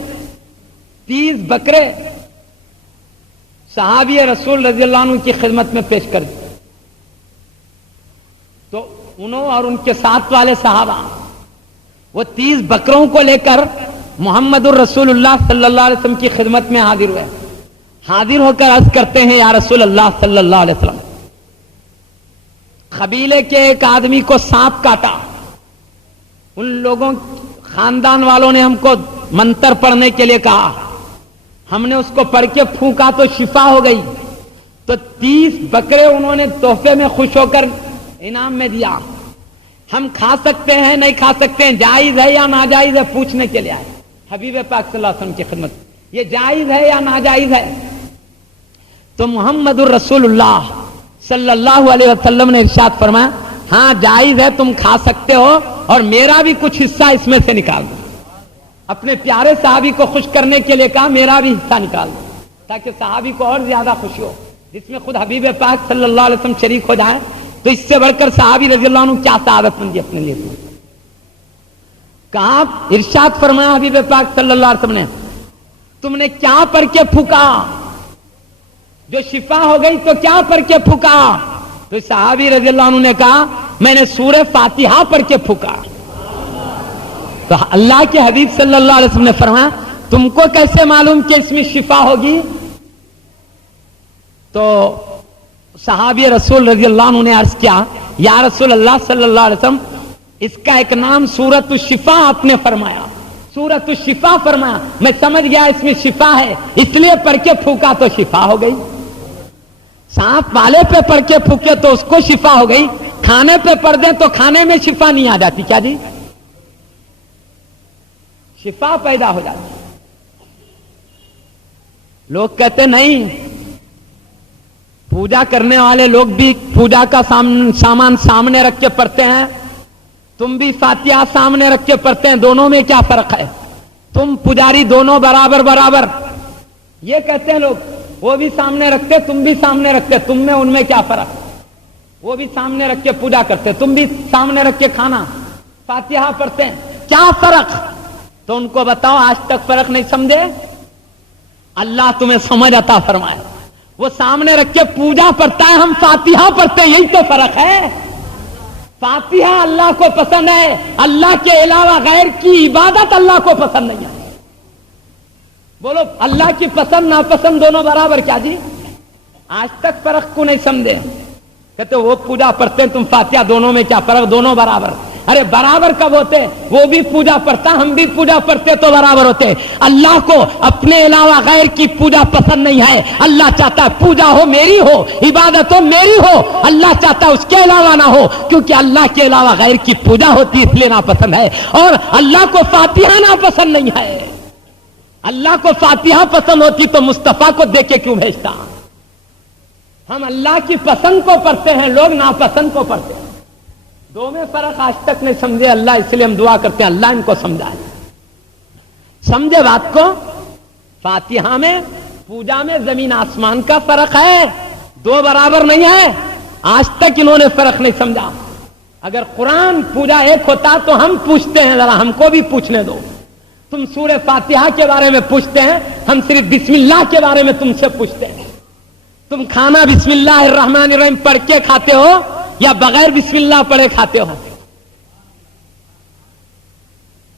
30 بکرے صحابی رسول رضی اللہ عنہ کی خدمت میں پیش کر دی. تو انہوں اور ان کے ساتھ والے صحابہ وہ 30 بکروں کو لے کر محمد الرسول اللہ صلی اللہ علیہ وسلم کی خدمت میں حاضر ہوئے. حاضر ہو کر عرض کرتے ہیں یا رسول اللہ صلی اللہ علیہ وسلم, قبیلے کے ایک آدمی کو سانپ کاٹا, ان لوگوں خاندان والوں نے ہم کو منتر پڑھنے کے لیے کہا, ہم نے اس کو پڑھ کے پھونکا تو شفا ہو گئی. تو 30 بکرے انہوں نے تحفے میں خوش ہو کر انعام میں دیا. ہم کھا سکتے ہیں نہیں کھا سکتے ہیں, جائز ہے یا ناجائز ہے, پوچھنے کے لیے آئے حبیب پاک صلی اللہ علیہ وسلم کی خدمت, یہ جائز ہے یا ناجائز ہے. تو محمد الرسول اللہ صلی اللہ علیہ وسلم نے ارشاد فرمایا ہاں جائز ہے, تم کھا سکتے ہو, اور میرا بھی کچھ حصہ اس میں سے نکال دو. اپنے پیارے صحابی کو خوش کرنے کے لیے کہا میرا بھی حصہ نکال دو, تاکہ صحابی کو اور زیادہ خوشی ہو, جس میں خود حبیب پاک صلی اللہ علیہ وسلم شریک ہو جائے. تو اس سے بڑھ کر صحابی رضی اللہ عنہ کیا سعادت مندی اپنے لیے کہا. ارشاد فرمایا حبیب پاک صلی اللہ علیہ وسلم نے تم نے کیا پڑھ کے پھونکا, جو شفا ہو گئی تو کیا پڑھ کے پھونکا. تو صحابی رضی اللہ عنہ نے کہا میں نے سورہ فاتحہ پڑھ کے پھونکا. تو اللہ کے حبیب صلی اللہ علیہ وسلم نے فرمایا تم کو کیسے معلوم کہ اس میں شفا ہوگی. تو صحابی رسول رضی اللہ عنہ نے عرض کیا یا رسول اللہ صلی اللہ علیہ وسلم اس کا ایک نام سورۃ الشفا آپ نے فرمایا, سورۃ الشفا فرمایا, میں سمجھ گیا اس میں شفا ہے, اس لیے پڑھ کے پھونکا تو شفا ہو گئی. سانپ والے پہ پڑھ کے پھونکے تو اس کو شفا ہو گئی, کھانے پہ پڑھ دیں تو کھانے میں شفا نہیں آ جاتی کیا جی, شفا پیدا ہو جاتی. لوگ کہتے نہیں, پوجا کرنے والے لوگ بھی پوجا کا سامان سامنے رکھ کے پڑھتے ہیں, تم بھی فاتحہ سامنے رکھ کے پڑھتے ہیں, دونوں میں کیا فرق ہے, تم پجاری دونوں برابر برابر, یہ کہتے ہیں لوگ. وہ بھی سامنے رکھتے تم بھی سامنے رکھتے, تم میں ان میں کیا فرق, وہ بھی سامنے رکھ کے پوجا کرتے, تم بھی سامنے رکھ کے کھانا فاتحہ پڑھتے ہیں, کیا فرق. تو ان کو بتاؤ آج تک فرق نہیں سمجھے, اللہ تمہیں سمجھ عطا فرمائے. وہ سامنے رکھ کے پوجا پڑھتا ہے, ہم فاتحہ پڑھتے ہیں, یہی تو فرق ہے. فاتحہ اللہ کو پسند ہے, اللہ کے علاوہ غیر کی عبادت اللہ کو پسند نہیں ہے. بولو اللہ کی پسند ناپسند دونوں برابر کیا جی, آج تک فرق کو نہیں سمجھے. کہتے وہ پوجا پڑھتے ہیں تم فاتحہ, دونوں میں کیا فرق, دونوں برابر. ارے برابر کب ہوتے, وہ بھی پوجا پڑھتا ہم بھی پوجا پڑھتے تو برابر ہوتے. اللہ کو اپنے علاوہ غیر کی پوجا پسند نہیں ہے, اللہ چاہتا ہے پوجا ہو میری ہو, عبادت ہو میری ہو, اللہ چاہتا ہے اس کے علاوہ نہ ہو, کیونکہ اللہ کے علاوہ غیر کی پوجا ہوتی اس لیے ناپسند ہے, اور اللہ کو فاتحہ ناپسند نہیں ہے. اللہ کو فاتحہ پسند ہوتی تو مصطفیٰ کو دے کے کیوں بھیجتا. ہم اللہ کی پسند کو پڑھتے ہیں, لوگ ناپسند کو پڑھتے ہیں. دو میں فرق آج تک نہیں سمجھے اللہ, اس لیے ہم دعا کرتے ہیں اللہ ان کو سمجھائے. سمجھے بات کو, فاتحہ میں پوجا میں زمین آسمان کا فرق ہے, دو برابر نہیں ہے. آج تک انہوں نے فرق نہیں سمجھا. اگر قرآن پوجا ایک ہوتا تو ہم پوچھتے ہیں, ذرا ہم کو بھی پوچھنے دو. تم سورہ فاتحہ کے بارے میں پوچھتے ہیں, ہم صرف بسم اللہ کے بارے میں تم سے پوچھتے ہیں. تم کھانا بسم اللہ الرحمن الرحیم پڑھ کے کھاتے ہو یا بغیر بسم اللہ پڑھے کھاتے ہو؟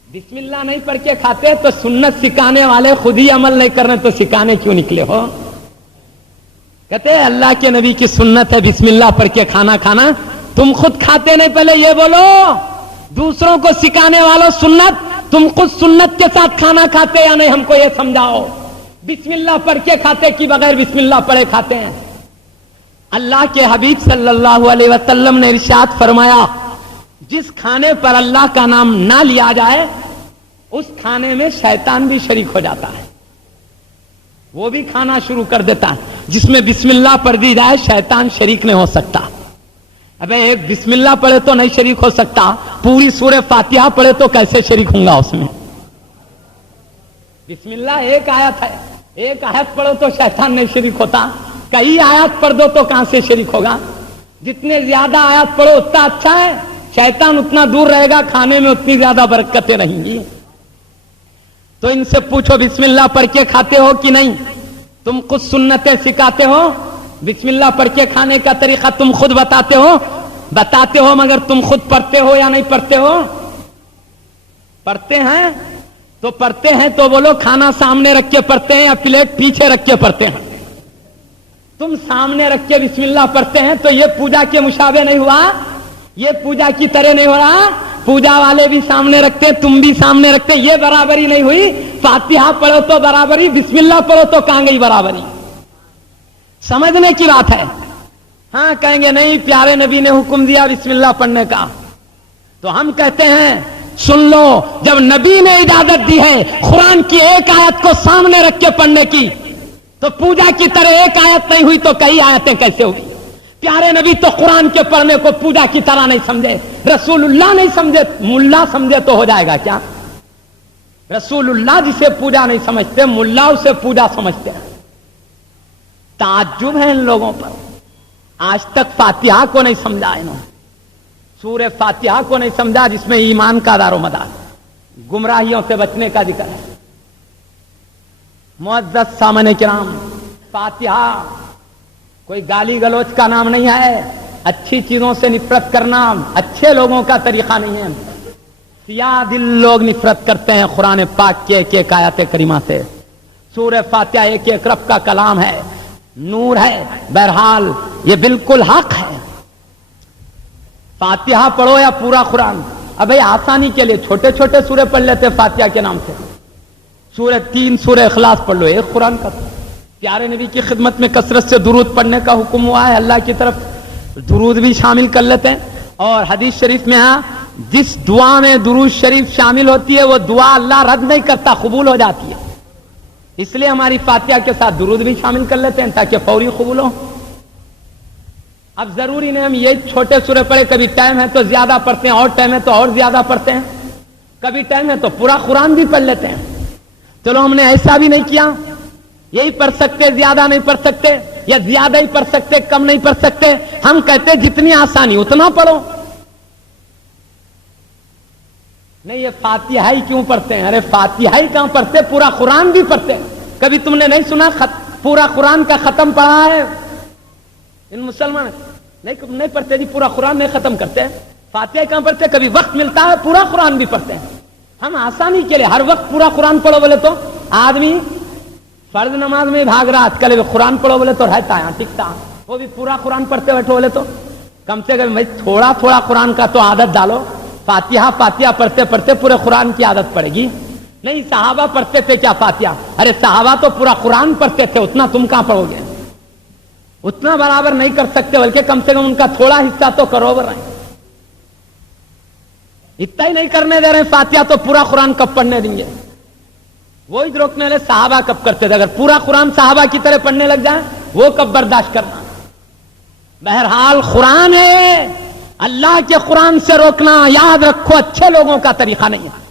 بسم اللہ نہیں پڑھ کے کھاتے تو سنت سکھانے والے خود ہی عمل نہیں کر رہے تو سکھانے کیوں نکلے ہو؟ کہتے ہیں اللہ کے نبی کی سنت ہے بسم اللہ پڑھ کے کھانا کھانا، تم خود کھاتے نہیں، پہلے یہ بولو دوسروں کو سکھانے والوں سنت، تم خود سنت کے ساتھ کھانا کھاتے یا نہیں، ہم کو یہ سمجھاؤ۔ بسم اللہ پڑھ کے کھاتے کہ بغیر بسم اللہ پڑھے کھاتے ہیں؟ اللہ کے حبیب صلی اللہ علیہ وسلم نے ارشاد فرمایا جس کھانے پر اللہ کا نام نہ لیا جائے اس کھانے میں شیطان بھی شریک ہو جاتا ہے، وہ بھی کھانا شروع کر دیتا ہے۔ جس میں بسم اللہ پڑھ دی جائے شیطان شریک نہیں ہو سکتا۔ ابے ایک بسم اللہ پڑھے تو نہیں شریک ہو سکتا، پوری سورہ فاتحہ پڑھے تو کیسے شریک ہوں گا اس میں؟ بسم اللہ ایک آیت ہے، ایک آیت پڑھو تو شیطان نہیں شریک ہوتا، کئی آیات پڑھ دو تو کہاں سے شریک ہوگا؟ جتنے زیادہ آیات پڑھو اتنا اچھا ہے، شیطان اتنا دور رہے گا، کھانے میں اتنی زیادہ برکتیں رہیں گی۔ تو ان سے پوچھو بسم اللہ پڑھ کے کھاتے ہو کہ نہیں؟ تم خود سنتیں سکھاتے ہو، بسم اللہ پڑھ کے کھانے کا طریقہ تم خود بتاتے ہو مگر تم خود پڑھتے ہو یا نہیں پڑھتے ہو؟ پڑھتے ہیں تو پڑھتے ہیں تو بولو کھانا سامنے رکھ کے پڑھتے ہیں یا پلیٹ پیچھے رکھ کے پڑھتے ہیں؟ تم سامنے رکھ کے بسم اللہ پڑھتے ہیں تو یہ پوجا کے مشابہ نہیں ہوا، یہ پوجا کی طرح نہیں ہو رہا، پوجا والے بھی سامنے رکھتے تم بھی سامنے رکھتے، یہ برابری نہیں ہوئی۔ فاتحہ پڑھو تو برابری، بسم اللہ پڑھو تو کہاں گئی برابری؟ سمجھنے کی بات ہے۔ ہاں کہیں گے نہیں پیارے نبی نے حکم دیا بسم اللہ پڑھنے کا، تو ہم کہتے ہیں سن لو، جب نبی نے اجازت دی ہے قرآن کی ایک آیت کو سامنے رکھ کے پڑھنے کی تو پوجا کی طرح ایک آیت نہیں ہوئی تو کئی آیتیں کیسے ہوئی؟ پیارے نبی تو قرآن کے پڑھنے کو پوجا کی طرح نہیں سمجھے، رسول اللہ نہیں سمجھے، ملا سمجھے تو ہو جائے گا کیا؟ رسول اللہ جسے پوجا نہیں سمجھتے، ملا اسے پوجا سمجھتے ہیں۔ تعجب ہے ان لوگوں پر، آج تک فاتحہ کو نہیں سمجھا، انہوں سورہ فاتحہ کو نہیں سمجھا جس میں ایمان کا دار و مدار، گمراہیوں سے بچنے کا ذکر ہے۔ معزز سامعین کرام، فاتحہ کوئی گالی گلوچ کا نام نہیں ہے، اچھی چیزوں سے نفرت کرنا اچھے لوگوں کا طریقہ نہیں ہے۔ سیاہ دل لوگ نفرت کرتے ہیں قرآن پاک کے ایک ایک آیات کریمہ سے۔ سورہ فاتحہ ایک ایک رب کا کلام ہے، نور ہے، بہرحال یہ بالکل حق ہے۔ فاتحہ پڑھو یا پورا قرآن، ابھی آسانی کے لیے چھوٹے چھوٹے سورے پڑھ لیتے فاتحہ کے نام سے، سورہ 3 سورہ اخلاص پڑھ لو، ایک قرآن کا۔ پیارے نبی کی خدمت میں کثرت سے درود پڑھنے کا حکم ہوا ہے، اللہ کی طرف درود بھی شامل کر لیتے ہیں، اور حدیث شریف میں ہاں جس دعا میں درود شریف شامل ہوتی ہے وہ دعا اللہ رد نہیں کرتا، قبول ہو جاتی ہے۔ اس لیے ہماری فاتحہ کے ساتھ درود بھی شامل کر لیتے ہیں تاکہ فوری قبول ہو۔ اب ضروری نہیں ہم یہ چھوٹے سورے پڑھے، کبھی ٹائم ہے تو زیادہ پڑھتے ہیں اور ٹائم ہے تو اور زیادہ پڑھتے ہیں، کبھی ٹائم ہے تو پورا قرآن بھی پڑھ لیتے ہیں۔ چلو ہم نے ایسا بھی نہیں کیا، یہی پڑھ سکتے، زیادہ نہیں پڑھ سکتے، یا زیادہ ہی پڑھ سکتے کم نہیں پڑھ سکتے، ہم کہتے جتنی آسانی اتنا پڑھو۔ نہیں یہ فاتحہ ہی کیوں پڑھتے ہیں؟ ارے فاتحہ ہی کہاں پڑھتے، پورا قرآن بھی پڑھتے ہیں۔ کبھی تم نے نہیں سنا پورا قرآن کا ختم پڑھا ہے؟ ان مسلمان نہیں پڑھتے جی، پورا قرآن نہیں ختم کرتے، فاتحہ کہاں پڑھتے؟ کبھی وقت ملتا ہے پورا قرآن بھی پڑھتے ہیں۔ ہم آسانی کے لیے ہر وقت پورا قرآن پڑھو بولے تو آدمی فرض نماز میں بھاگ رہا، آج کل قرآن پڑھو بولے تو رہتا ہے ٹکتا، وہ بھی پورا قرآن پڑھتے بیٹھو بولے تو کم سے کم تھوڑا تھوڑا قرآن کا تو عادت ڈالو۔ فاتحہ پڑھتے پڑھتے پورے قرآن کی عادت پڑے گی۔ نہیں صحابہ پڑھتے تھے کیا فاتحہ؟ ارے صحابہ تو پورا قرآن پڑھتے تھے، اتنا تم کہاں پڑھو گے؟ اتنا برابر نہیں کر سکتے، بلکہ کم سے کم ان کا تھوڑا حصہ تو کرو رہے، اتنا ہی نہیں کرنے دے رہے ہیں۔ فاتحہ تو پورا قرآن کب پڑھنے دیں گے؟ وہی روکنے لے صحابہ کب کرتے تھے، اگر پورا قرآن صحابہ کی طرح پڑھنے لگ جائیں وہ کب برداشت کرنا؟ بہرحال قرآن ہے، اللہ کے قرآن سے روکنا یاد رکھو اچھے لوگوں کا طریقہ نہیں ہے،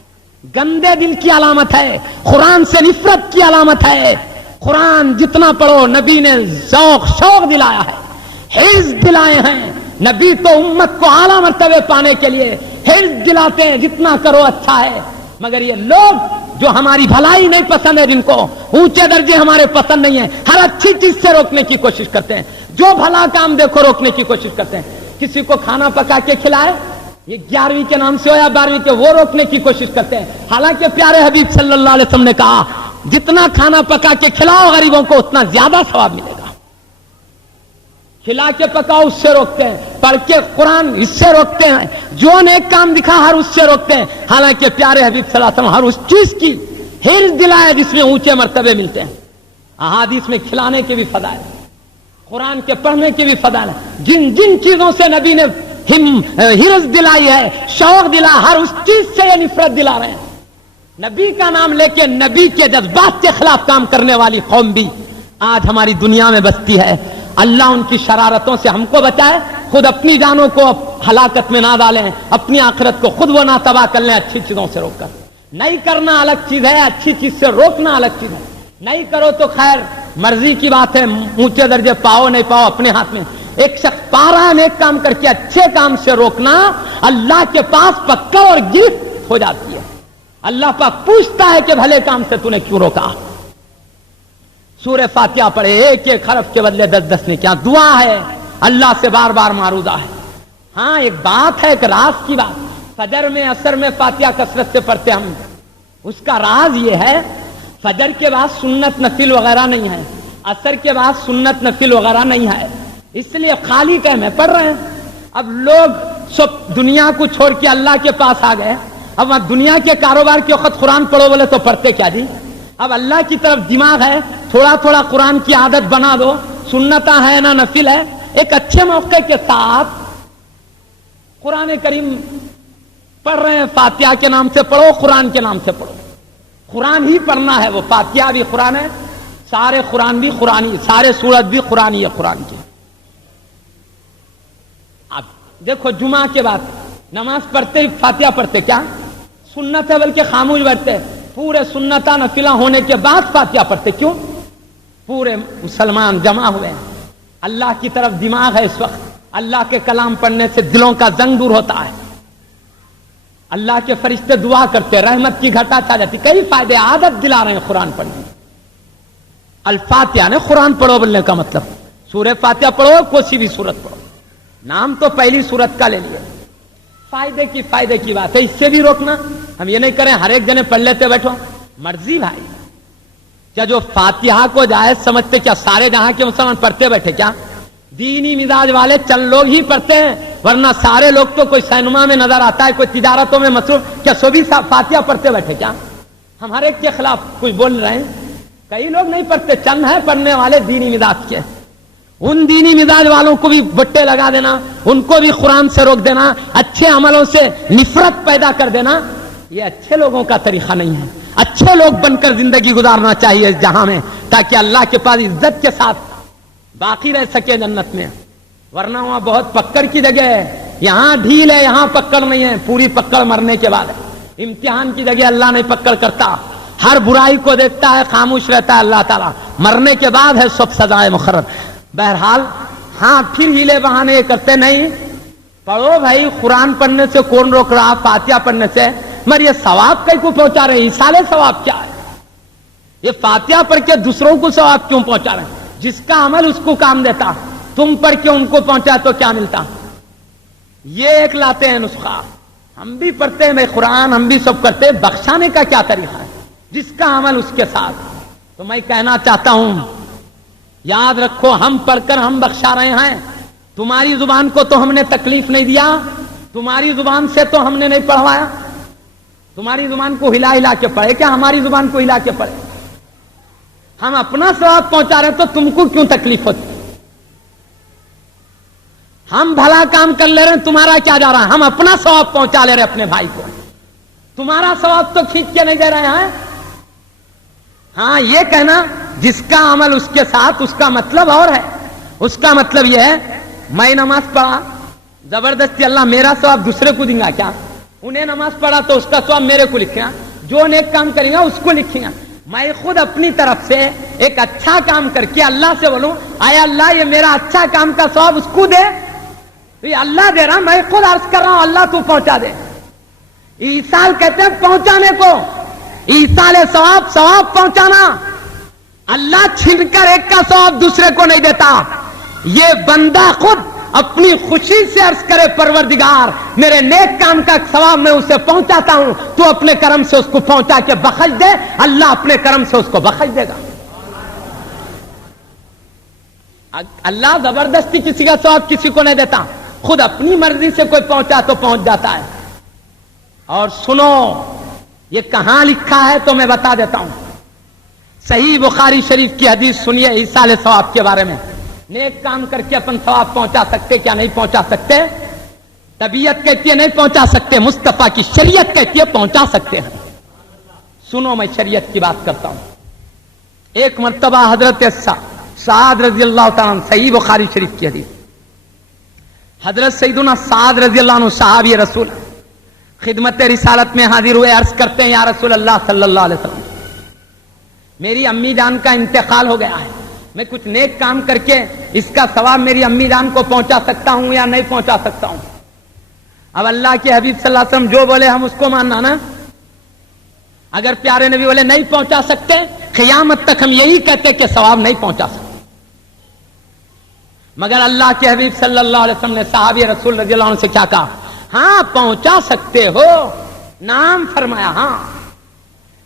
گندے دل کی علامت ہے، قرآن سے نفرت کی علامت ہے۔ قرآن جتنا پڑھو، نبی نے ذوق شوق دلایا ہے، حفظ دلائے ہیں، نبی تو امت کو اعلیٰ مرتبے پانے کے لیے حفظ دلاتے ہیں، جتنا کرو اچھا ہے۔ مگر یہ لوگ جو ہماری بھلائی نہیں پسند ہے، جن کو اونچے درجے ہمارے پسند نہیں ہیں، ہر اچھی چیز سے روکنے کی کوشش کرتے ہیں. جو بھلا کام دیکھو روکنے کی کوشش کرتے ہیں. کسی کو کھانا پکا کے کھلائے، یہ 11ویں کے نام سے ہو یا 12ویں کے، وہ روکنے کی کوشش کرتے ہیں. حالانکہ پیارے حبیب صلی اللہ علیہ وسلم نے کہا جتنا کھانا پکا کے کھلاؤ غریبوں کو اتنا زیادہ ثواب ملے گا. کھلا کے پکاؤ اس سے روکتے ہیں، پڑھ کے قرآن اس سے روکتے ہیں، جو نیک کام دکھا ہر اس سے روکتے ہیں. حالانکہ پیارے حبیب صلی اللہ علیہ وسلم ہر اس چیز کی حرص دلائے جس میں اونچے مرتبے ملتے ہیں. احادیث میں کھلانے کے بھی فضائل، قرآن کے پڑھنے کے بھی فضائل ہیں. جن جن چیزوں سے نبی نے حرص دلائی ہے، شوق دلا، ہر اس چیز سے یہ نفرت دلا رہے ہیں. نبی کا نام لے کے نبی کے جذبات کے خلاف کام کرنے والی قوم بھی آج ہماری دنیا میں بستی ہے. اللہ ان کی شرارتوں سے ہم کو بچائے، خود اپنی جانوں کو ہلاکت میں نہ ڈالیں، اپنی آخرت کو خود وہ نہ تباہ کر لیں. اچھی چیزوں سے روک کر، نہیں کرنا الگ چیز ہے، اچھی چیز سے روکنا الگ چیز ہے. نہیں کرو تو خیر مرضی کی بات ہے، اونچے درجے پاؤ نہیں پاؤ اپنے ہاتھ میں. ایک شخص پا رہا ہے نیک کام کر کے، اچھے کام سے روکنا اللہ کے پاس پکا اور گرفت ہو جاتی ہے. اللہ پاک پوچھتا ہے کہ بھلے کام سے تو نے کیوں روکا. سورہ فاتحہ پڑھے، ایک ایک حرف کے بدلے 10 نے کیا دعا ہے، اللہ سے بار بار معروضہ ہے. ہاں ایک بات ہے، ایک راز کی بات، فجر میں اثر میں فاتحہ کثرت سے پڑھتے ہم. اس کا راز یہ ہے فجر کے بعد سنت نفل وغیرہ نہیں ہے، اثر کے بعد سنت نفل وغیرہ نہیں ہے. اس لیے خالی کہ میں پڑھ رہے ہیں. اب لوگ سب دنیا کو چھوڑ کے اللہ کے پاس آ گئے. اب دنیا کے کاروبار کے وقت قرآن پڑھو بولے تو پڑھتے کیا جی. اب اللہ کی طرف دماغ ہے، تھوڑا تھوڑا قرآن کی عادت بنا دو. سنتا ہے نہ نفل ہے. ایک اچھے موقع کے ساتھ قرآن کریم پڑھ رہے ہیں، فاتحہ کے نام سے پڑھو، قرآن کے نام سے پڑھو. قرآن ہی پڑھنا ہے. وہ فاتحہ بھی قرآن ہے، سارے قرآن بھی قرآنی، سارے سورت بھی قرآنی ہے. قرآن کی اب دیکھو جمعہ کے بعد نماز پڑھتے ہی فاتحہ پڑھتے کیا سنت ہے، بلکہ خاموش بیٹھتے. پورے سنتہ نفلہ ہونے کے بعد فاتحہ پڑھتے. کیوں؟ پورے مسلمان جمع ہوئے ہیں، اللہ کی طرف دماغ ہے. اس وقت اللہ کے کلام پڑھنے سے دلوں کا زنگ دور ہوتا ہے. اللہ کے فرشتے دعا کرتے، رحمت کی گھٹا چھا جاتی. کئی فائدے عادت دلا رہے ہیں قرآن پڑھنے. الفاتحہ نے قرآن پڑھو بولنے کا مطلب سورہ فاتحہ پڑھو، کوئی بھی سورت پڑھو. نام تو پہلی سورت کا لے لیے. فائدے کی بات ہے. اس سے بھی روکنا. ہم یہ نہیں کریں ہر ایک جنے پڑھ لیتے بیٹھو، مرضی بھائی. کیا جو فاتحہ کو جائز سمجھتے کیا سارے جہاں کے مسلمان پڑھتے بیٹھے؟ کیا دینی مزاج والے چند لوگ ہی پڑھتے ہیں، ورنہ سارے لوگ تو کوئی سینما میں نظر آتا ہے، کوئی تجارتوں میں مصروف. کیا سو بھی فاتحہ پڑھتے بیٹھے؟ کیا ہم ہر ایک کے خلاف کچھ بول رہے ہیں؟ کئی لوگ نہیں پڑھتے، چند ہیں پڑھنے والے دینی مزاج کے. ان دینی مزاج والوں کو بھی بٹے لگا دینا، ان کو بھی قرآن سے روک دینا، اچھے عملوں سے نفرت پیدا کر دینا، یہ اچھے لوگوں کا طریقہ نہیں ہے. اچھے لوگ بن کر زندگی گزارنا چاہیے اس جہاں میں، تاکہ اللہ کے پاس عزت کے ساتھ باقی رہ سکے جنت میں. ورنہ وہاں بہت پکڑ کی جگہ ہے، یہاں ڈھیل ہے، یہاں پکڑ نہیں ہے. پوری پکڑ مرنے کے بعد ہے. امتحان کی جگہ اللہ نہیں پکڑ کرتا. ہر برائی کو دیکھتا ہے، خاموش رہتا ہے اللہ تعالیٰ. مرنے کے بعد ہے سب سزائے مقرر. بہرحال ہاں پھر ہیلے بہانے کرتے نہیں. پڑھو بھائی، قرآن پڑھنے سے کون روک رہا؟ فاتحہ پڑھنے سے. مگر یہ ثواب کئی کو پہنچا رہے ہیں؟ سالے ثواب کیا ہے؟ یہ فاتحہ پڑھ کے دوسروں کو ثواب کیوں پہنچا رہے ہیں؟ جس کا عمل اس کو کام دیتا، تم پڑھ کے ان کو پہنچا تو کیا ملتا؟ یہ ایک لاتے ہیں نسخہ. ہم بھی پڑھتے ہیں میں قرآن، ہم بھی سب کرتے ہیں. بخشانے کا کیا طریقہ ہے؟ جس کا عمل اس کے ساتھ. تو میں کہنا چاہتا ہوں یاد رکھو، ہم پڑھ کر ہم بخشا رہے ہیں. تمہاری زبان کو تو ہم نے تکلیف نہیں دیا، تمہاری زبان سے تو ہم نے نہیں پڑھوایا. تمہاری زبان کو ہلا ہلا کے پڑھے کیا ہماری زبان کو ہلا کے پڑھے؟ ہم اپنا ثواب پہنچا رہے ہیں تو تم کو کیوں تکلیف ہوتی؟ ہم بھلا کام کر لے رہے ہیں، تمہارا کیا جا رہا ہے؟ ہم اپنا ثواب پہنچا لے رہے اپنے بھائی کو، تمہارا ثواب تو کھینچ کے نہیں دے رہے ہیں. ہاں یہ کہنا جس کا عمل اس کے ساتھ، اس کا مطلب اور ہے. اس کا مطلب یہ ہے میں نماز پڑھا زبردستی اللہ میرا ثواب دوسرے کو دیں گا کیا؟ انہیں نماز پڑھا تو اس کا ثواب میرے کو لکھیں گا، جو نیک کام کریں گا اس کو لکھیں گا. میں خود اپنی طرف سے ایک اچھا کام کر کے اللہ سے بولوں آیا اللہ یہ میرا اچھا کام کا ثواب اس کو دے، تو یہ اللہ دے رہا، میں خود عرض کر رہا ہوں اللہ تو پہنچا دے. ایصال کہتے ہیں پہنچانے کو. ایصال ثواب، ثواب پہنچانا، اللہ چھین کر ایک کا ثواب دوسرے کو نہیں دیتا. یہ بندہ خود اپنی خوشی سے عرض کرے پروردگار میرے نیک کام کا ثواب میں اسے پہنچاتا ہوں، تو اپنے کرم سے اس کو پہنچا کے بخش دے، اللہ اپنے کرم سے اس کو بخش دے گا. اللہ زبردستی کسی کا ثواب کسی کو نہیں دیتا، خود اپنی مرضی سے کوئی پہنچا تو پہنچ جاتا ہے. اور سنو یہ کہاں لکھا ہے تو میں بتا دیتا ہوں. صحیح بخاری شریف کی حدیث سنیے ایصال ثواب کے بارے میں. نیک کام کر کے اپن ثواب پہنچا سکتے کیا نہیں پہنچا سکتے؟ طبیعت کہتی ہے نہیں پہنچا سکتے، مصطفیٰ کی شریعت کہتی ہے پہنچا سکتے ہیں. سنو میں شریعت کی بات کرتا ہوں. ایک مرتبہ حضرت سعد رضی اللہ تعالیٰ عنہ، صحیح بخاری شریف کی حدیث، حضرت سیدنا سعد رضی اللہ عنہ صحابی رسول خدمت رسالت میں حاضر ہوئے، عرض کرتے ہیں یا رسول اللہ صلی اللہ علیہ وسلم میری امی جان کا انتقال ہو گیا ہے، میں کچھ نیک کام کر کے اس کا ثواب میری امی جان کو پہنچا سکتا ہوں یا نہیں پہنچا سکتا ہوں؟ اب اللہ کے حبیب صلی اللہ علیہ وسلم جو بولے ہم اس کو ماننا نا. اگر پیارے نبی بولے نہیں پہنچا سکتے، قیامت تک ہم یہی کہتے کہ ثواب نہیں پہنچا سکتے. مگر اللہ کے حبیب صلی اللہ علیہ وسلم نے صحابی رسول رضی اللہ عنہ سے کیا کہا؟ ہاں پہنچا سکتے ہو، نام فرمایا. ہاں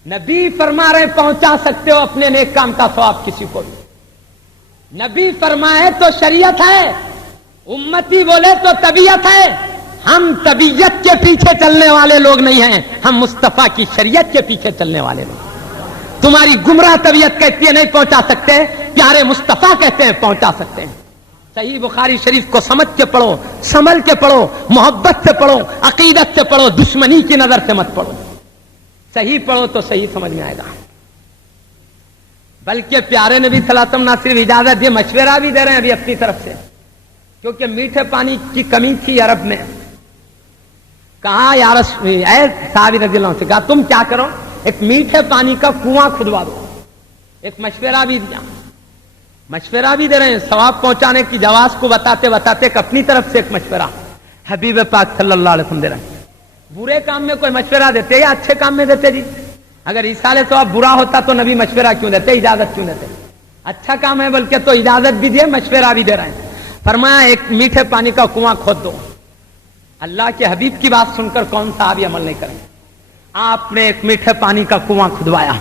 نبی فرما رہے پہنچا سکتے ہو اپنے نیک کام کا ثواب کسی کو بھی. نبی فرمائے تو شریعت ہے، امتی بولے تو طبیعت ہے. ہم طبیعت کے پیچھے چلنے والے لوگ نہیں ہیں، ہم مصطفیٰ کی شریعت کے پیچھے چلنے والے لوگ. تمہاری گمراہ طبیعت کہتی ہے نہیں پہنچا سکتے، پیارے مصطفیٰ کہتے ہیں پہنچا سکتے ہیں. صحیح بخاری شریف کو سمجھ کے پڑھو، سنبھل کے پڑھو، محبت سے پڑھو، عقیدت سے پڑھو، دشمنی کی نظر سے مت پڑھو. صحیح پڑھو تو صحیح سمجھ میں آئے گا. بلکہ پیارے نبی صلی اللہ علیہ وسلم نہ صرف اجازت دی، مشورہ بھی دے رہے ہیں ابھی اپنی طرف سے، کیونکہ میٹھے پانی کی کمی تھی عرب میں. کہا یا رسول اے صحابی رضی اللہ عنہ سے کہا تم کیا کرو، ایک میٹھے پانی کا کنواں کھدوا دو. ایک مشورہ بھی دیا، مشورہ بھی دے رہے ہیں ثواب پہنچانے کی جواز کو بتاتے بتاتے ایک اپنی طرف سے ایک مشورہ حبیب پاک صلی اللہ علیہ وسلم دے رہے ہیں. برے کام میں کوئی مشورہ دیتے یا اچھے کام میں دیتے؟ جی اگر ایصال ثواب برا ہوتا تو نبی مشورہ کیوں دیتے، اجازت کیوں دیتے؟ اچھا کام ہے بلکہ تو اجازت بھی دیے، مشورہ بھی دے رہے ہیں. فرمایا ایک میٹھے پانی کا کنواں کھود دو. اللہ کے حبیب کی بات سن کر کون صحابی عمل نہیں کریں؟ آپ نے ایک میٹھے پانی کا کنواں کھدوایا.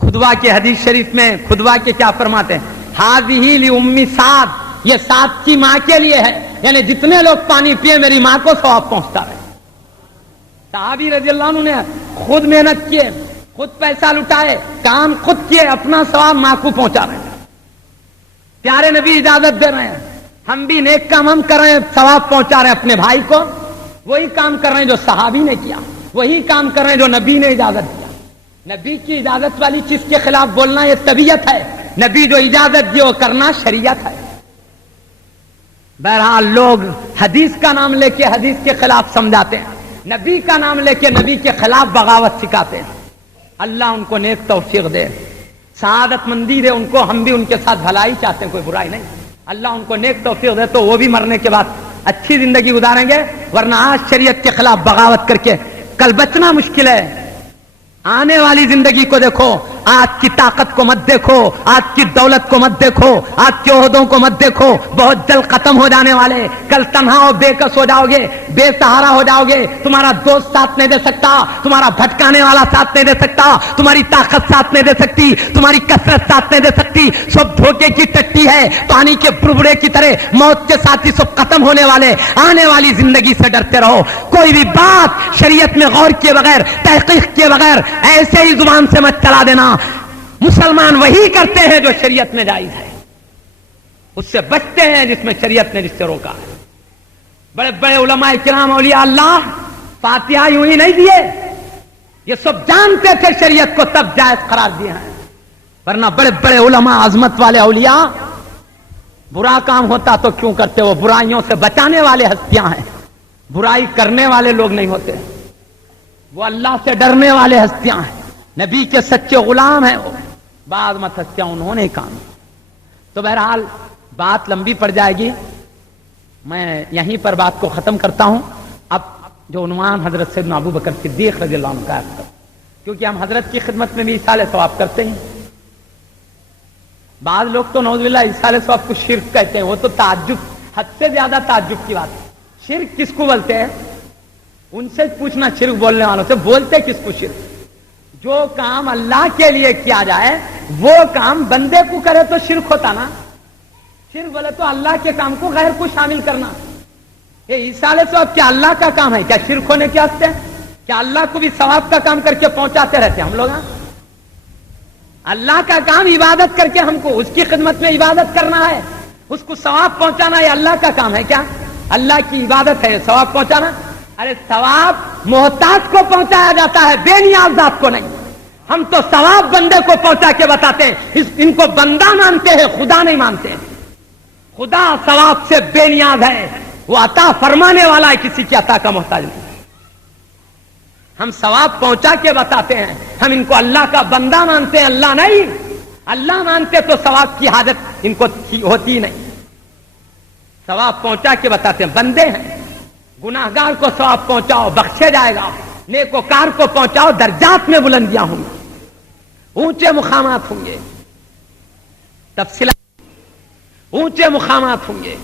کھدوا کے حدیث شریف میں کھدوا کے کیا فرماتے ہیں؟ ہاذہ لأم سعد، یہ سعد کی ماں کے لیے ہے، یعنی جتنے لوگ پانی پیے میری ماں کو ثواب پہنچتا رہے. صحابی رضی اللہ عنہ نے خود محنت کیے، خود پیسہ لٹائے، کام خود کیے، اپنا ثواب ماں کو پہنچا رہے ہیں. پیارے نبی اجازت دے رہے ہیں، ہم بھی نیک کام ہم کر رہے ہیں، ثواب پہنچا رہے ہیں اپنے بھائی کو. وہی کام کر رہے ہیں جو صحابی نے کیا، وہی کام کر رہے ہیں جو نبی نے اجازت دیا. نبی کی اجازت والی چیز کے خلاف بولنا یہ طبیعت ہے، نبی جو اجازت دی وہ کرنا شریعت ہے. بہرحال لوگ حدیث کا نام لے کے حدیث کے خلاف سمجھاتے ہیں، نبی کا نام لے کے نبی کے خلاف بغاوت سکھاتے ہیں. اللہ ان کو نیک توفیق دے، سعادت مندی دے ان کو. ہم بھی ان کے ساتھ بھلائی چاہتے ہیں، کوئی برائی نہیں. اللہ ان کو نیک توفیق دے تو وہ بھی مرنے کے بعد اچھی زندگی گزاریں گے، ورنہ آج شریعت کے خلاف بغاوت کر کے کل بچنا مشکل ہے. آنے والی زندگی کو دیکھو، آج کی طاقت کو مت دیکھو، آج کی دولت کو مت دیکھو، آج کے عہدوں کو مت دیکھو، بہت جلد ختم ہو جانے والے. کل تنہا اور بے کس ہو جاؤ گے، بے سہارا ہو جاؤ گے. تمہارا دوست ساتھ نہیں دے سکتا، تمہارا بھٹکانے والا ساتھ نہیں دے سکتا، تمہاری طاقت ساتھ نہیں دے سکتی، تمہاری کثرت ساتھ نہیں دے سکتی. سب دھوکے کی ٹٹی ہے، پانی کے بڑبڑے کی طرح موت کے ساتھ ہی سب ختم ہونے والے. آنے والی زندگی سے ڈرتے رہو. کوئی بھی بات شریعت میں غور کیے بغیر، تحقیق کیے بغیر ایسے ہی زبان سے مت چلا دینا. مسلمان وہی کرتے ہیں جو شریعت میں جائز ہے، اس سے بچتے ہیں جس میں شریعت نے جس سے روکا ہے. بڑے بڑے علماء کرام اولیاء اللہ فاتحہ یوں ہی نہیں دیے، یہ سب جانتے تھے شریعت کو تب جائز قرار دیا ہے. ورنہ بڑے بڑے علماء عظمت والے اولیاء برا کام ہوتا تو کیوں کرتے؟ وہ برائیوں سے بچانے والے ہستیاں ہیں، برائی کرنے والے لوگ نہیں ہوتے. وہ اللہ سے ڈرنے والے ہستیاں ہیں، نبی کے سچے غلام ہیں. وہ بعض مت ہستیاں انہوں نے کام. تو بہرحال بات لمبی پڑ جائے گی، میں یہیں پر بات کو ختم کرتا ہوں. اب جو عنوان حضرت سیدنا ابو بکر صدیق رضی اللہ عنہ کا کیونکہ ہم حضرت کی خدمت میں بھی ایصال ثواب کرتے ہیں. بعض لوگ تو نعوذ باللہ ایصال ثواب کو شرک کہتے ہیں. وہ تو تعجب، حد سے زیادہ تعجب کی بات ہے. شرک کس کو بولتے ہیں؟ ان سے پوچھنا شرک بولنے والوں سے، بولتے کس کو شرک؟ جو کام اللہ کے لیے کیا جائے وہ کام بندے کو کرے تو شرک ہوتا نا. شرک بولے تو اللہ کے کام کو غیر کو شامل کرنا. یہ ایصال ثواب کیا اللہ کا کام ہے؟ کیا شرک ہونے کے واسطے؟ کیا اللہ کو بھی ثواب کا کام کر کے پہنچاتے رہتے ہم لوگ؟ اللہ کا کام عبادت کر کے ہم کو اس کی خدمت میں عبادت کرنا ہے، اس کو ثواب پہنچانا، یہ اللہ کا کام ہے کیا؟ اللہ کی عبادت ہے ثواب پہنچانا. ارے ثواب محتاج کو پہنچایا جاتا ہے، بے نیاز ذات کو نہیں. ہم تو ثواب بندے کو پہنچا کے بتاتے ہیں. ان کو بندہ مانتے ہیں، خدا نہیں مانتے. خدا ثواب سے بے نیاز ہے، وہ عطا فرمانے والا ہے، کسی کی عطا کا محتاج نہیں. ہم ثواب پہنچا کے بتاتے ہیں. ہم ان کو اللہ کا بندہ مانتے ہیں، اللہ نہیں. اللہ مانتے تو ثواب کی حاجت ان کو ہوتی نہیں. ثواب پہنچا کے بتاتے ہیں. بندے ہیں، گناہگار کو ثواب پہنچاؤ بخشے جائے گا، نیکوکار کو پہنچاؤ درجات میں بلندیاں ہوں گی، اونچے مقامات ہوں گے، تفصیلات اونچے مقامات ہوں گے.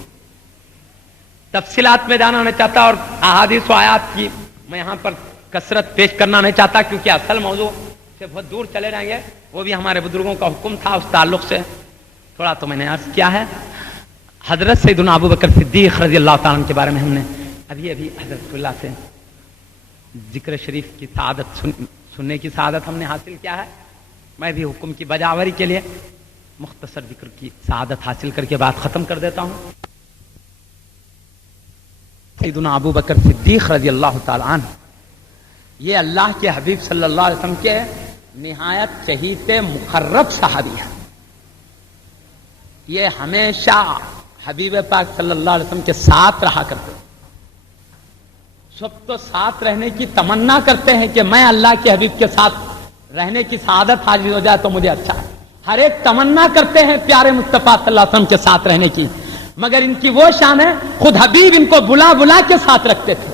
تفصیلات میں جانا نہیں چاہتا اور احادیث و آیات کی میں یہاں پر کثرت پیش کرنا نہیں چاہتا، کیونکہ اصل موضوع سے بہت دور چلے جائیں گے. وہ بھی ہمارے بزرگوں کا حکم تھا، اس تعلق سے تھوڑا تو میں نے عرض کیا ہے. حضرت سیدنا ابو بکر صدیق رضی اللہ تعالیٰ عنہ کے بارے میں ہم نے ابھی حضرت اللہ سے ذکر شریف کی سعادت سننے کی سعادت ہم نے حاصل کیا ہے. میں بھی حکم کی بجاوری کے لیے مختصر ذکر کی سعادت حاصل کر کے بات ختم کر دیتا ہوں. سیدنا ابو بکر صدیق رضی اللہ تعالیٰ عنہ یہ اللہ کے حبیب صلی اللہ علیہ وسلم کے نہایت چہیتے مقرب صحابی ہیں. یہ ہمیشہ حبیب پاک صلی اللہ علیہ وسلم کے ساتھ رہا کرتے. سب تو ساتھ رہنے کی تمنا کرتے ہیں کہ میں اللہ کے حبیب کے ساتھ رہنے کی سعادت حاصل ہو جائے تو مجھے اچھا ہے. ہر ایک تمنا کرتے ہیں پیارے مصطفیٰ صلی اللہ علیہ وسلم کے ساتھ رہنے کی، مگر ان کی وہ شان ہے خود حبیب ان کو بلا بلا کے ساتھ رکھتے تھے.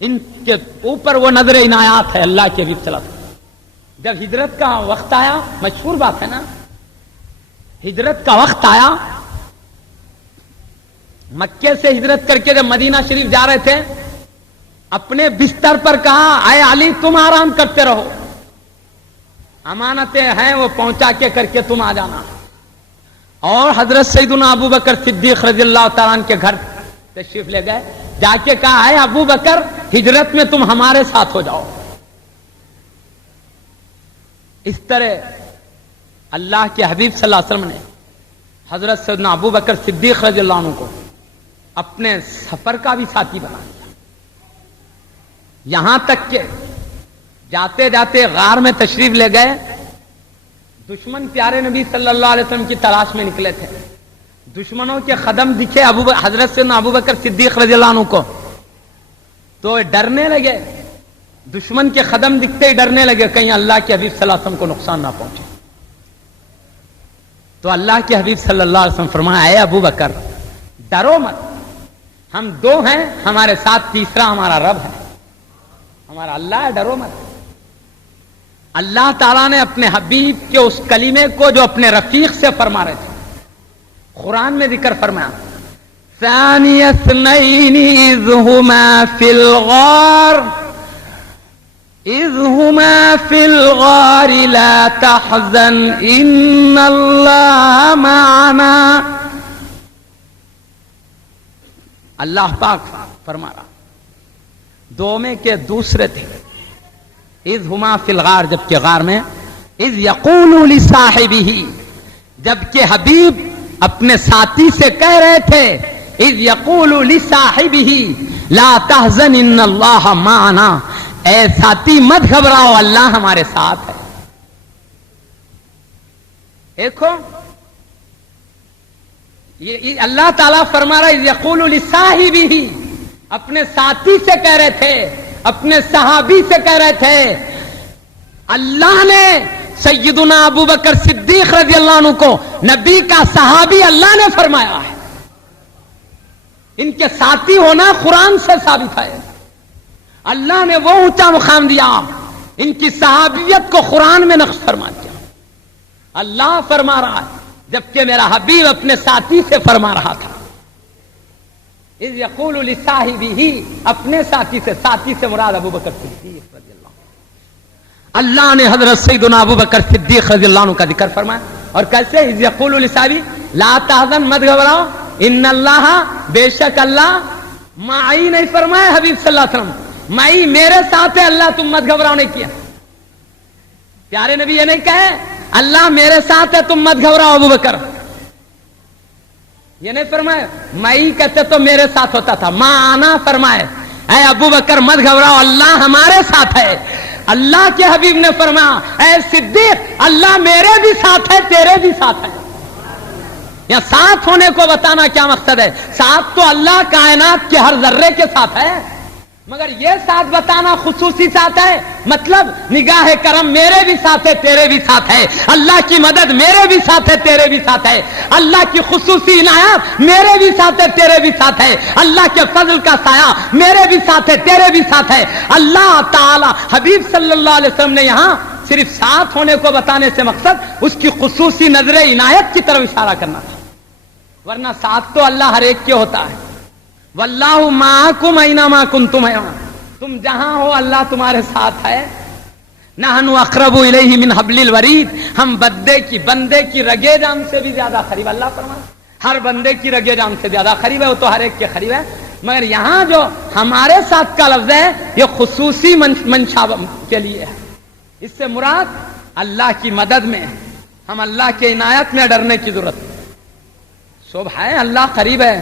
ان کے اوپر وہ نظر عنایات ہے اللہ کے حبیب صلی اللہ علیہ وسلم. جب ہجرت کا وقت آیا، مشہور بات ہے نا، ہجرت کا وقت آیا، مکے سے ہجرت کر کے جب مدینہ شریف جا رہے تھے، اپنے بستر پر کہا اے علی تم آرام کرتے رہو، امانتیں ہیں وہ پہنچا کے کر کے تم آ جانا. اور حضرت سیدنا ابو بکر صدیق رضی اللہ تعالیٰ عنہ کے گھر تشریف لے گئے، جا کے کہا اے ابو بکر ہجرت میں تم ہمارے ساتھ ہو جاؤ. اس طرح اللہ کے حبیب صلی اللہ علیہ وسلم نے حضرت سیدنا ابو بکر صدیق رضی اللہ عنہ کو اپنے سفر کا بھی ساتھی بنا دیا. یہاں تک کہ جاتے جاتے غار میں تشریف لے گئے، دشمن پیارے نبی صلی اللہ علیہ وسلم کی تلاش میں نکلے تھے. دشمنوں کے قدم دکھے حضرت سیدنا ابو بکر صدیق رضی اللہ عنہ کو تو ڈرنے لگے. دشمن کے قدم دکھتے ہی ڈرنے لگے کہیں اللہ کے حبیب صلی اللہ علیہ وسلم کو نقصان نہ پہنچے. تو اللہ کے حبیب صلی اللہ علیہ وسلم فرمایا اے ابو بکر ڈرو مت، ہم دو ہیں، ہمارے ساتھ تیسرا ہمارا رب ہے، ہمارا اللہ ہے، ڈرو مت. اللہ تعالیٰ نے اپنے حبیب کے اس کلمے کو جو اپنے رفیق سے فرما رہے تھے قرآن میں ذکر فرمایا. ثانی اثنین اذ ہما فی الغار اذ ہما فی الغار لا تحزن ان اللہ معنا. اللہ پاک فرما رہا دو میں کے دوسرے تھے. اذ ہما فی الغار جبکہ غار میں، اذ یقول لصاحبہ جبکہ حبیب اپنے ساتھی سے کہہ رہے تھے، اذ یقول لصاحبہ لا تحزن ان اللہ معنا، اے ساتھی مت گھبراؤ اللہ ہمارے ساتھ ہے. دیکھو یہ اللہ تعالیٰ فرما رہا ہے اذ یقول لصاحبہ، اپنے ساتھی سے کہہ رہے تھے، اپنے صحابی سے کہہ رہے تھے. اللہ نے سیدنا ابو بکر صدیق رضی اللہ عنہ کو نبی کا صحابی اللہ نے فرمایا ہے. ان کے ساتھی ہونا قرآن سے ثابت ہے. اللہ نے وہ اونچا مقام دیا، ان کی صحابیت کو قرآن میں نقش فرما دیا۔ اللہ فرما رہا ہے جبکہ میرا حبیب اپنے ساتھی سے فرما رہا تھا، اذ یقول لصاحبہ، اپنے ساتھی سے مراد ابو بکر صدیق رضی اللہ عنہ۔ اللہ نے حضرت سیدنا ابو بکر صدیق رضی اللہ عنہ کا ذکر فرمایا، اور کیسے؟ اذ یقول لصاحبہ لا تحزن، مت گھبراؤ، ان اللہ، بے شک اللہ، معی نہیں فرمایا حبیب صلی اللہ علیہ وسلم، معی میرے ساتھ ہے، اللہ تم مت گھبراؤ نہیں کیا۔ پیارے نبی یہ نہیں کہے اللہ میرے ساتھ ہے تم مت گھبراؤ ابو بکر، یہ نہیں فرمایا، معی کہتے تو میرے ساتھ ہوتا تھا، معنا فرمائے اے ابو بکر مت گھبراؤ اللہ ہمارے ساتھ ہے۔ اللہ کے حبیب نے فرمایا اے صدیق اللہ میرے بھی ساتھ ہے تیرے بھی ساتھ ہے۔ یا ساتھ ہونے کو بتانا کیا مقصد ہے؟ ساتھ تو اللہ کائنات کے ہر ذرے کے ساتھ ہے، مگر یہ ساتھ بتانا خصوصی ساتھ ہے، مطلب نگاہ کرم میرے بھی ساتھ ہے تیرے بھی ساتھ ہے، اللہ کی مدد میرے بھی ساتھ ہے تیرے بھی ساتھ ہے، اللہ کی خصوصی عنایت میرے بھی ساتھ ہے تیرے بھی ساتھ ہے، اللہ کے فضل کا سایہ میرے بھی ساتھ ہے تیرے بھی ساتھ ہے۔ اللہ تعالی حبیب صلی اللہ علیہ وسلم نے یہاں صرف ساتھ ہونے کو بتانے سے مقصد اس کی خصوصی نظر عنایت کی طرف اشارہ کرنا تھا، ورنہ ساتھ تو اللہ ہر ایک کے ہوتا ہے۔ واللہ معکم اینما کنتم، تم جہاں ہو اللہ تمہارے ساتھ ہے۔ نحن اقرب الیہ من حبل الورید، ہم بندے کی رگے جان سے بھی زیادہ قریب، اللہ فرماتا ہر بندے کی رگے جان سے زیادہ قریب ہے، وہ تو ہر ایک کے قریب ہے، مگر یہاں جو ہمارے ساتھ کا لفظ ہے یہ خصوصی منشا کے لیے ہے، اس سے مراد اللہ کی مدد میں ہم اللہ کے عنایت میں ڈرنے کی ضرورت ہے۔ سب ہے اللہ قریب ہے،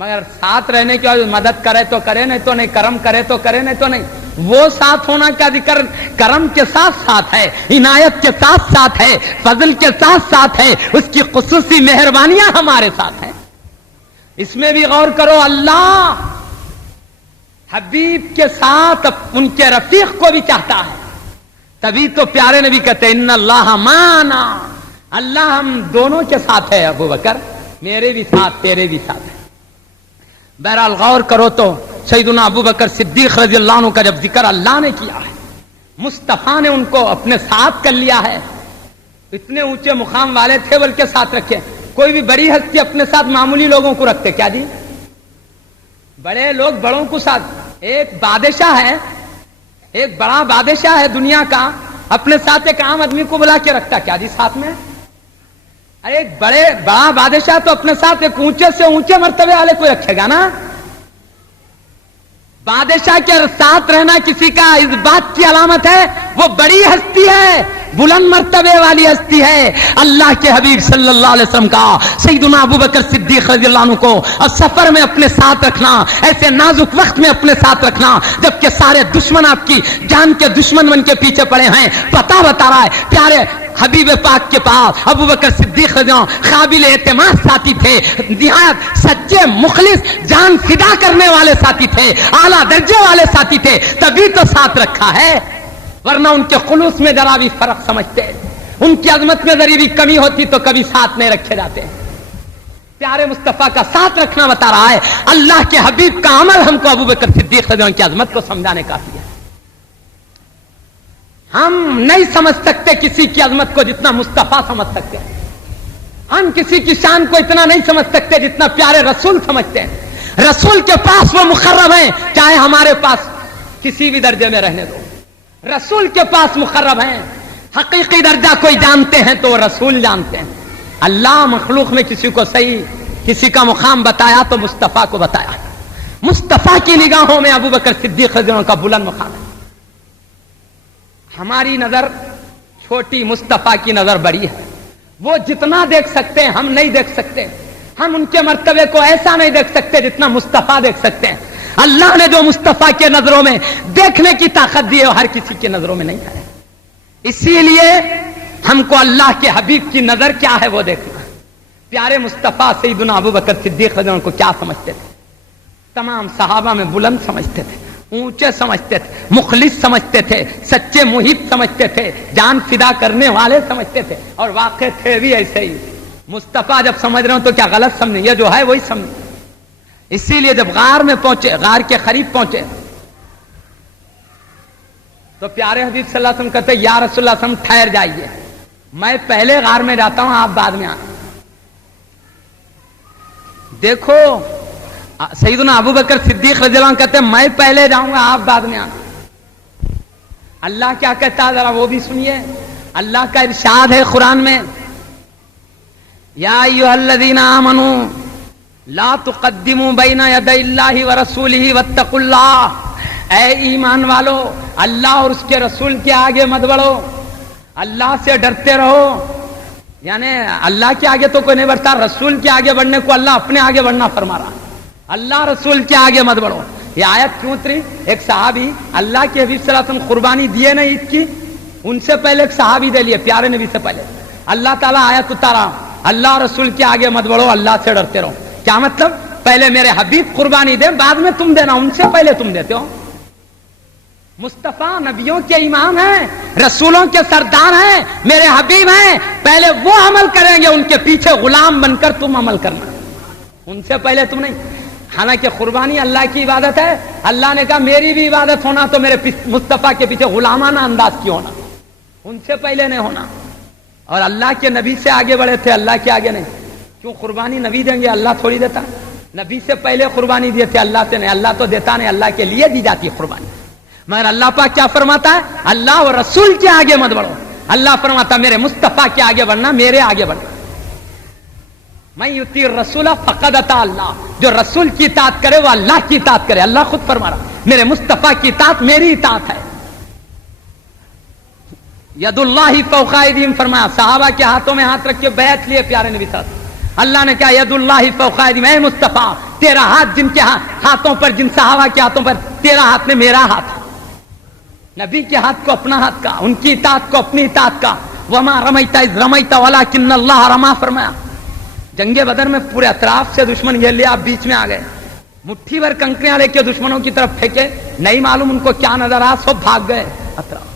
مگر ساتھ رہنے کی وجہ مدد کرے تو کرے نہیں تو نہیں، کرم کرے تو کرے نہیں تو نہیں، وہ ساتھ ہونا کا ذکر کرم کے ساتھ ساتھ ہے، عنایت کے ساتھ ساتھ ہے، فضل کے ساتھ ساتھ ہے، اس کی خصوصی مہربانیاں ہمارے ساتھ ہیں۔ اس میں بھی غور کرو، اللہ حبیب کے ساتھ ان کے رفیق کو بھی چاہتا ہے، تبھی تو پیارے نبی کہتے ہیں ان اللہ معنا، اللہ ہم دونوں کے ساتھ ہے، ابو بکر میرے بھی ساتھ تیرے بھی ساتھ ہے۔ بہرحال غور کرو تو سیدنا ابو بکر صدیق رضی اللہ عنہ کا جب ذکر اللہ نے کیا ہے، مصطفیٰ نے ان کو اپنے ساتھ کر لیا ہے، اتنے اونچے مقام والے تھے بلکہ ساتھ رکھے۔ کوئی بھی بڑی ہستی اپنے ساتھ معمولی لوگوں کو رکھتے کیا جی؟ بڑے لوگ بڑوں کو ساتھ، ایک بادشاہ ہے، ایک بڑا بادشاہ ہے دنیا کا، اپنے ساتھ ایک عام آدمی کو بلا کے رکھتا کیا جی ساتھ میں؟ ارے ایک بڑا بادشاہ تو اپنے ساتھ ایک اونچے سے اونچے مرتبے والے کو رکھے گا نا۔ بادشاہ کے ساتھ رہنا کسی کا اس بات کی علامت ہے وہ بڑی ہستی ہے، بلند مرتبے والی ہستی ہے۔ اللہ کے حبیب صلی اللہ علیہ وسلم کا سیدنا ابو بکر صدیق رضی اللہ عنہ کو اور سفر میں اپنے ساتھ رکھنا، ایسے نازک وقت میں اپنے ساتھ رکھنا جبکہ سارے دشمن آپ کی جان کے دشمن بن کے پیچھے پڑے ہیں، پتہ بتا رہا ہے پیارے حبیب پاک کے پاس ابو بکر صدیق رضی اللہ عنہ قابل اعتماد ساتھی تھے، نہایت سچے مخلص جان فدا کرنے والے ساتھی تھے، اعلیٰ درجے والے ساتھی تھے، تبھی تو ساتھ رکھا ہے، ورنہ ان کے خلوص میں ذرا بھی فرق سمجھتے، ان کی عظمت میں ذرا بھی کمی ہوتی تو کبھی ساتھ نہیں رکھے جاتے۔ پیارے مصطفیٰ کا ساتھ رکھنا بتا رہا ہے اللہ کے حبیب کا عمل ہم کو ابو بکر صدیق رضی اللہ عنہ کی عظمت کو سمجھانے کافی ہے۔ ہم نہیں سمجھ سکتے کسی کی عظمت کو جتنا مصطفیٰ سمجھ سکتے ہیں، ہم کسی کی شان کو اتنا نہیں سمجھ سکتے جتنا پیارے رسول سمجھتے ہیں۔ رسول کے پاس وہ مقرب ہیں چاہے ہمارے پاس کسی بھی درجے میں رہنے دو، رسول کے پاس مقرب ہیں۔ حقیقی درجہ کوئی جانتے ہیں تو وہ رسول جانتے ہیں۔ اللہ مخلوق میں کسی کو صحیح کسی کا مقام بتایا تو مصطفیٰ کو بتایا، مصطفیٰ کی نگاہوں میں ابو بکر صدیق رضی اللہ عنہ کا بلند مقام ہے۔ ہماری نظر چھوٹی، مصطفیٰ کی نظر بڑی ہے، وہ جتنا دیکھ سکتے ہیں ہم نہیں دیکھ سکتے، ہم ان کے مرتبے کو ایسا نہیں دیکھ سکتے جتنا مصطفیٰ دیکھ سکتے ہیں۔ اللہ نے جو مصطفیٰ کے نظروں میں دیکھنے کی طاقت دی ہے وہ ہر کسی کے نظروں میں نہیں ہے، اسی لیے ہم کو اللہ کے حبیب کی نظر کیا ہے وہ دیکھنا۔ پیارے مصطفیٰ سیدنا ابو بکر صدیق رضی اللہ عنہ کو کیا سمجھتے تھے؟ تمام صحابہ میں بلند سمجھتے تھے، اونچے سمجھتے تھے، مخلص سمجھتے تھے، سچے محب سمجھتے تھے، جان فدا کرنے والے سمجھتے تھے، اور واقع تھے بھی ایسے ہی۔ مصطفیٰ جب سمجھ رہے ہوں تو کیا غلط سمجھیں، یہ جو ہے وہی سمجھیں۔ اسی لیے جب غار میں پہنچے، غار کے قریب پہنچے تو پیارے حبیب صلی اللہ علیہ وسلم کہتے یا رسول اللہ صلی اللہ علیہ وسلم ٹھہر جائیے، میں پہلے غار میں جاتا ہوں، آپ بعد میں آنا۔ دیکھو سیدنا ابو بکر صدیق رضی اللہ عنہ کہتے ہیں میں پہلے جاؤں گا، آپ بعد میں آنا۔ اللہ کیا کہتا ہے ذرا وہ بھی سنیے۔ اللہ کا ارشاد ہے قرآن میں، یا ایھا الذین آمنوا لا تقدموا بین یدی اللہ ورسولہ واتقوا اللہ، اے ایمان والو اللہ اور اس کے رسول کے آگے مت بڑھو، اللہ سے ڈرتے رہو۔ یعنی اللہ کے آگے تو کوئی نہیں بڑھتا، رسول کے آگے بڑھنے کو اللہ اپنے آگے بڑھنا فرما رہا، اللہ رسول کے آگے مت بڑھو۔ یہ آیت کیوں اتری؟ ایک صحابی اللہ کے حبیب صلی اللہ علیہ وسلم قربانی دیے نا عید کی، ان سے پہلے ایک صحابی دے لیے پیارے نبی سے پہلے، اللہ تعالیٰ آیت اتارا اللہ رسول کے آگے مت بڑھو، اللہ سے ڈرتے رہو۔ کیا مطلب؟ پہلے میرے حبیب قربانی دے، بعد میں تم دینا، ان سے پہلے تم دیتے ہو۔ مصطفیٰ نبیوں کے امام ہیں، رسولوں کے سردار ہیں، میرے حبیب ہیں، پہلے وہ عمل کریں گے، ان کے پیچھے غلام بن کر تم عمل کرنا، ان سے پہلے تم نہیں۔ حالانکہ قربانی اللہ کی عبادت ہے، اللہ نے کہا میری بھی عبادت ہونا تو میرے مصطفیٰ کے پیچھے غلامانہ انداز کی ہونا، ان سے پہلے نہیں ہونا۔ اور اللہ کے نبی سے آگے بڑھے تھے، اللہ کے آگے نہیں۔ کیوں؟ قربانی نبی دیں گے، اللہ تھوڑی دیتا۔ نبی سے پہلے قربانی دیے تھے، اللہ سے نہیں، اللہ تو دیتا نہیں، اللہ کے لیے دی جاتی ہے قربانی۔ مگر اللہ پاک کیا فرماتا ہے؟ اللہ اور رسول کے آگے مت بڑھو، اللہ فرماتا میرے مصطفیٰ کے آگے بڑھنا، میرے آگے بڑھنا۔ میں یطیع الرسول فقد اطاع اللہ، جو رسول کی اطاعت کرے وہ اللہ کی اطاعت کرے، اللہ خود فرما رہا میرے مصطفیٰ کی اطاعت میری اطاعت ہے۔ ید اللہ فوق ایدیہم فرمایا، صحابہ کے ہاتھوں میں ہاتھ رکھ کے بیعت لیے پیارے نبی صلی اللہ علیہ وسلم، اللہ نے کہا ید اللہ فوق ایدیہم، اے مصطفیٰ تیرا ہاتھ جن کے ہاتھوں پر، جن صحابہ کے ہاتھوں پر، تیرا ہاتھ میں میرا ہاتھ، نبی کے ہاتھ کو اپنا ہاتھ کا، ان کی اطاعت کو اپنی اطاعت کا۔ وما رمیت اذ رمیت ولکن اللہ رما فرمایا۔ جنگ بدر میں پورے اطراف سے دشمن گھیر لیا، آپ بیچ میں آ گئے، مٹھی بھر کنکریاں لے کے دشمنوں کی طرف پھینکے، نہیں معلوم ان کو کیا نظر آ، سب بھاگ گئے اطراف۔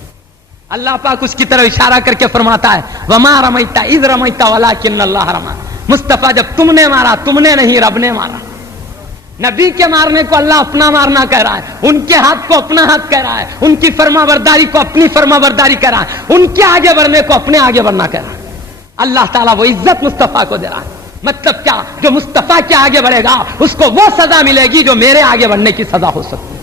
اللہ پاک اس کی طرف اشارہ کر کے فرماتا ہے وما رمیت اذ رمیت ولکن اللہ رما، مصطفیٰ جب تم نے مارا، تم نے نہیں، رب نے مارا۔ نبی کے مارنے کو اللہ اپنا مارنا کہہ رہا ہے، ان کے ہاتھ کو اپنا ہاتھ کہہ رہا ہے، ان کی فرما برداری کو اپنی فرما برداری کہہ رہا ہے، ان کے آگے بڑھنے کو اپنے آگے بڑھنا کہہ رہا ہے۔ اللہ تعالیٰ وہ عزت مصطفیٰ کو دے رہا ہے۔ مطلب کیا؟ جو مصطفیٰ کے آگے بڑھے گا اس کو وہ سزا ملے گی جو میرے آگے بڑھنے کی سزا ہو سکتی ہے۔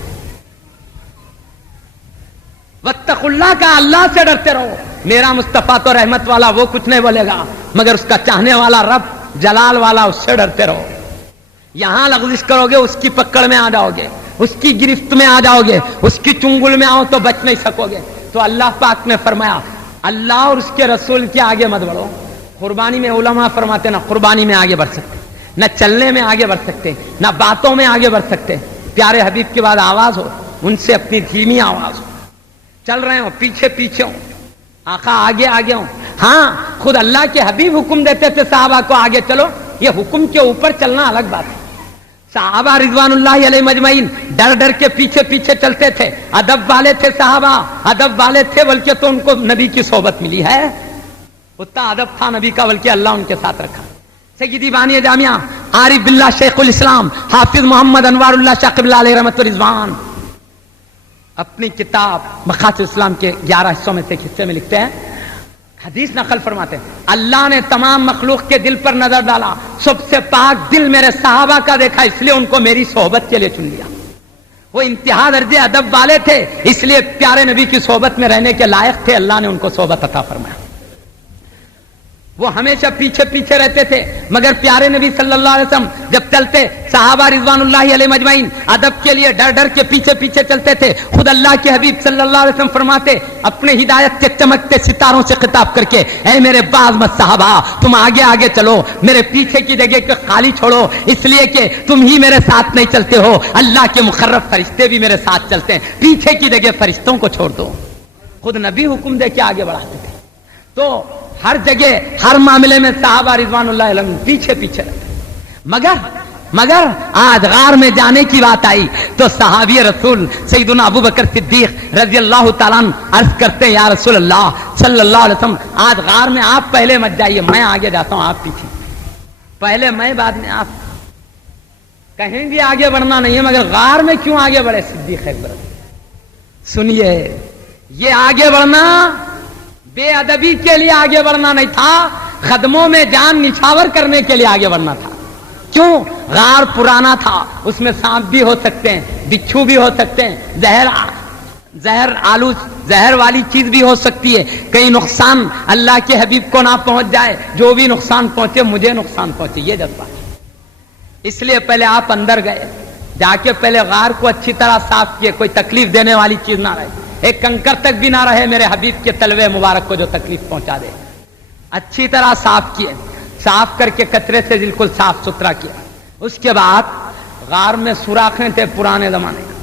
واتقوا اللہ کا، اللہ سے ڈرتے رہو۔ میرا مصطفیٰ تو رحمت والا، وہ کچھ نہیں بولے گا، مگر اس کا چاہنے والا رب جلال والا، اس سے ڈرتے رہو۔ یہاں لغزش کرو گے اس کی پکڑ میں آ جاؤ گے، اس کی گرفت میں آ جاؤ گے، اس کی چنگل میں آؤ تو بچ نہیں سکو گے۔ تو اللہ پاک نے فرمایا اللہ اور اس کے رسول کے آگے مت بڑھو۔ قربانی میں علماء فرماتے نہ قربانی میں آگے بڑھ سکتے، نہ چلنے میں آگے بڑھ سکتے، نہ باتوں میں آگے بڑھ سکتے۔ پیارے حبیب کے بعد آواز ہو، ان سے اپنی دھیمی آواز ہو، چل رہے ہو پیچھے پیچھے ہو، آقا آگے آگے ہو۔ ہاں خود اللہ کے حبیب حکم دیتے تھے صحابہ کو آگے چلو، یہ حکم کے اوپر چلنا الگ بات ہے۔ صحابہ رضوان اللہ علیہ مجمعین ڈر ڈر کے پیچھے پیچھے چلتے تھے، ادب والے تھے صحابہ، ادب والے تھے، بلکہ تو ان کو نبی کی صحبت ملی ہے، اتنا ادب تھا نبی کا، بلکہ اللہ ان کے ساتھ رکھا۔ سیدی بانی جامعہ عارف باللہ شیخ الاسلام حافظ محمد انوار اللہ شاہ قبلہ علیہ رحمت و رضوان اپنی کتاب مقاصد اسلام کے 11 حصوں میں سے ایک حصے میں لکھتے ہیں، حدیث نقل فرماتے ہیں اللہ نے تمام مخلوق کے دل پر نظر ڈالا، سب سے پاک دل میرے صحابہ کا دیکھا، اس لیے ان کو میری صحبت کے لیے چن لیا۔ وہ انتہا درجے ادب والے تھے، اس لیے پیارے نبی کی صحبت میں رہنے کے لائق تھے، اللہ نے ان کو صحبت عطا فرمایا۔ وہ ہمیشہ پیچھے پیچھے رہتے تھے، مگر پیارے نبی صلی اللہ علیہ وسلم جب چلتے، صحابہ رضوان اللہ علیہ مجمعین ادب کے لیے ڈر ڈر کے پیچھے پیچھے چلتے تھے۔ خود اللہ کے حبیب صلی اللہ علیہ وسلم فرماتے اپنے ہدایت کے چمکتے ستاروں سے خطاب کر کے، اے میرے باز مت صحابہ، تم آگے آگے چلو، میرے پیچھے کی جگہ کو خالی چھوڑو، اس لیے کہ تم ہی میرے ساتھ نہیں چلتے ہو، اللہ کے مقرب فرشتے بھی میرے ساتھ چلتے ہیں، پیچھے کی جگہ فرشتوں کو چھوڑ دو۔ خود نبی حکم دے کے آگے بڑھاتے تھے۔ تو ہر جگہ ہر معاملے میں صحابہ رضوان اللہ علیہم پیچھے پیچھے رہتے۔ مگر آج غار میں جانے کی بات آئی تو صحابی رسول سیدنا ابو بکر صدیق رضی اللہ تعالیٰ عنہ عرض کرتے ہیں یا رسول اللہ صلی اللہ علیہ وسلم، آج غار میں آپ پہلے مت جائیے، میں آگے جاتا ہوں، آپ پیچھے، پہلے میں بعد میں آپ۔ کہیں بھی آگے بڑھنا نہیں ہے، مگر غار میں کیوں آگے بڑھے؟ صدیق اکبر سنیے، یہ آگے بڑھنا بے ادبی کے لیے آگے بڑھنا نہیں تھا، قدموں میں جان نچھاور کرنے کے لیے آگے بڑھنا تھا۔ کیوں؟ غار پرانا تھا، اس میں سانپ بھی ہو سکتے ہیں، بچھو بھی ہو سکتے ہیں، زہر والی چیز بھی ہو سکتی ہے، کئی نقصان اللہ کے حبیب کو نہ پہنچ جائے، جو بھی نقصان پہنچے مجھے نقصان پہنچے، یہ جذبہ ہے۔ اس لیے پہلے آپ اندر گئے، جا کے پہلے غار کو اچھی طرح صاف کیے، کوئی تکلیف دینے والی چیز نہ رہے، ایک کنکر تک بھی نہ رہے میرے حبیب کے تلوے مبارک کو جو تکلیف پہنچا دے۔ اچھی طرح صاف کیے، صاف کر کے کچرے سے بالکل صاف ستھرا کیا۔ اس کے بعد غار میں سوراخیں تھے پرانے زمانے کا،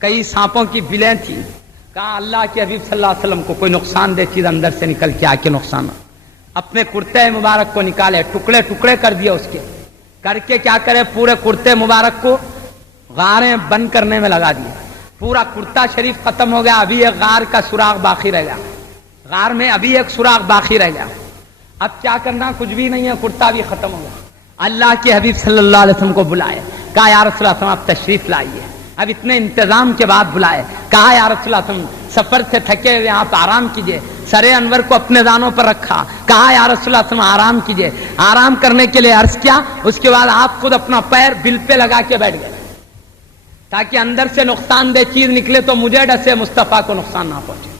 کئی سانپوں کی بلیں تھی، کہا اللہ کے حبیب صلی اللہ علیہ وسلم کو کوئی نقصان دہ چیز اندر سے نکل کے آ کے نقصان نہ۔ اپنے کرتے مبارک کو نکالے، ٹکڑے ٹکڑے کر دیے، اس کے کر کے کیا کرے، پورے کرتے مبارک کو غاریں بند کرنے میں لگا دیے، پورا کرتا شریف ختم ہو گیا، ابھی ایک غار کا سوراخ باقی رہ گیا، غار میں ابھی ایک سوراخ باقی رہ گیا۔ اب کیا کرنا، کچھ بھی نہیں ہے، کرتا بھی ختم ہو گیا۔ اللہ کے حبیب صلی اللہ علیہ وسلم کو بلائے، کہا یا رسول اللہ آپ تشریف لائیے۔ اب اتنے انتظام کے بعد بلائے، کہا یا رسول اللہ سفر سے تھکے ہوئے آپ آرام کیجئے، سر انور کو اپنے دانوں پر رکھا، کہا یا رسول اللہ آرام کیجئے۔ آرام کرنے کے لیے عرض کیا، اس کے بعد آپ خود اپنا پیر بل پہ لگا کے بیٹھ گئے تاکہ اندر سے نقصان دہ چیز نکلے تو مجھے ڈسے، مصطفیٰ کو نقصان نہ پہنچے۔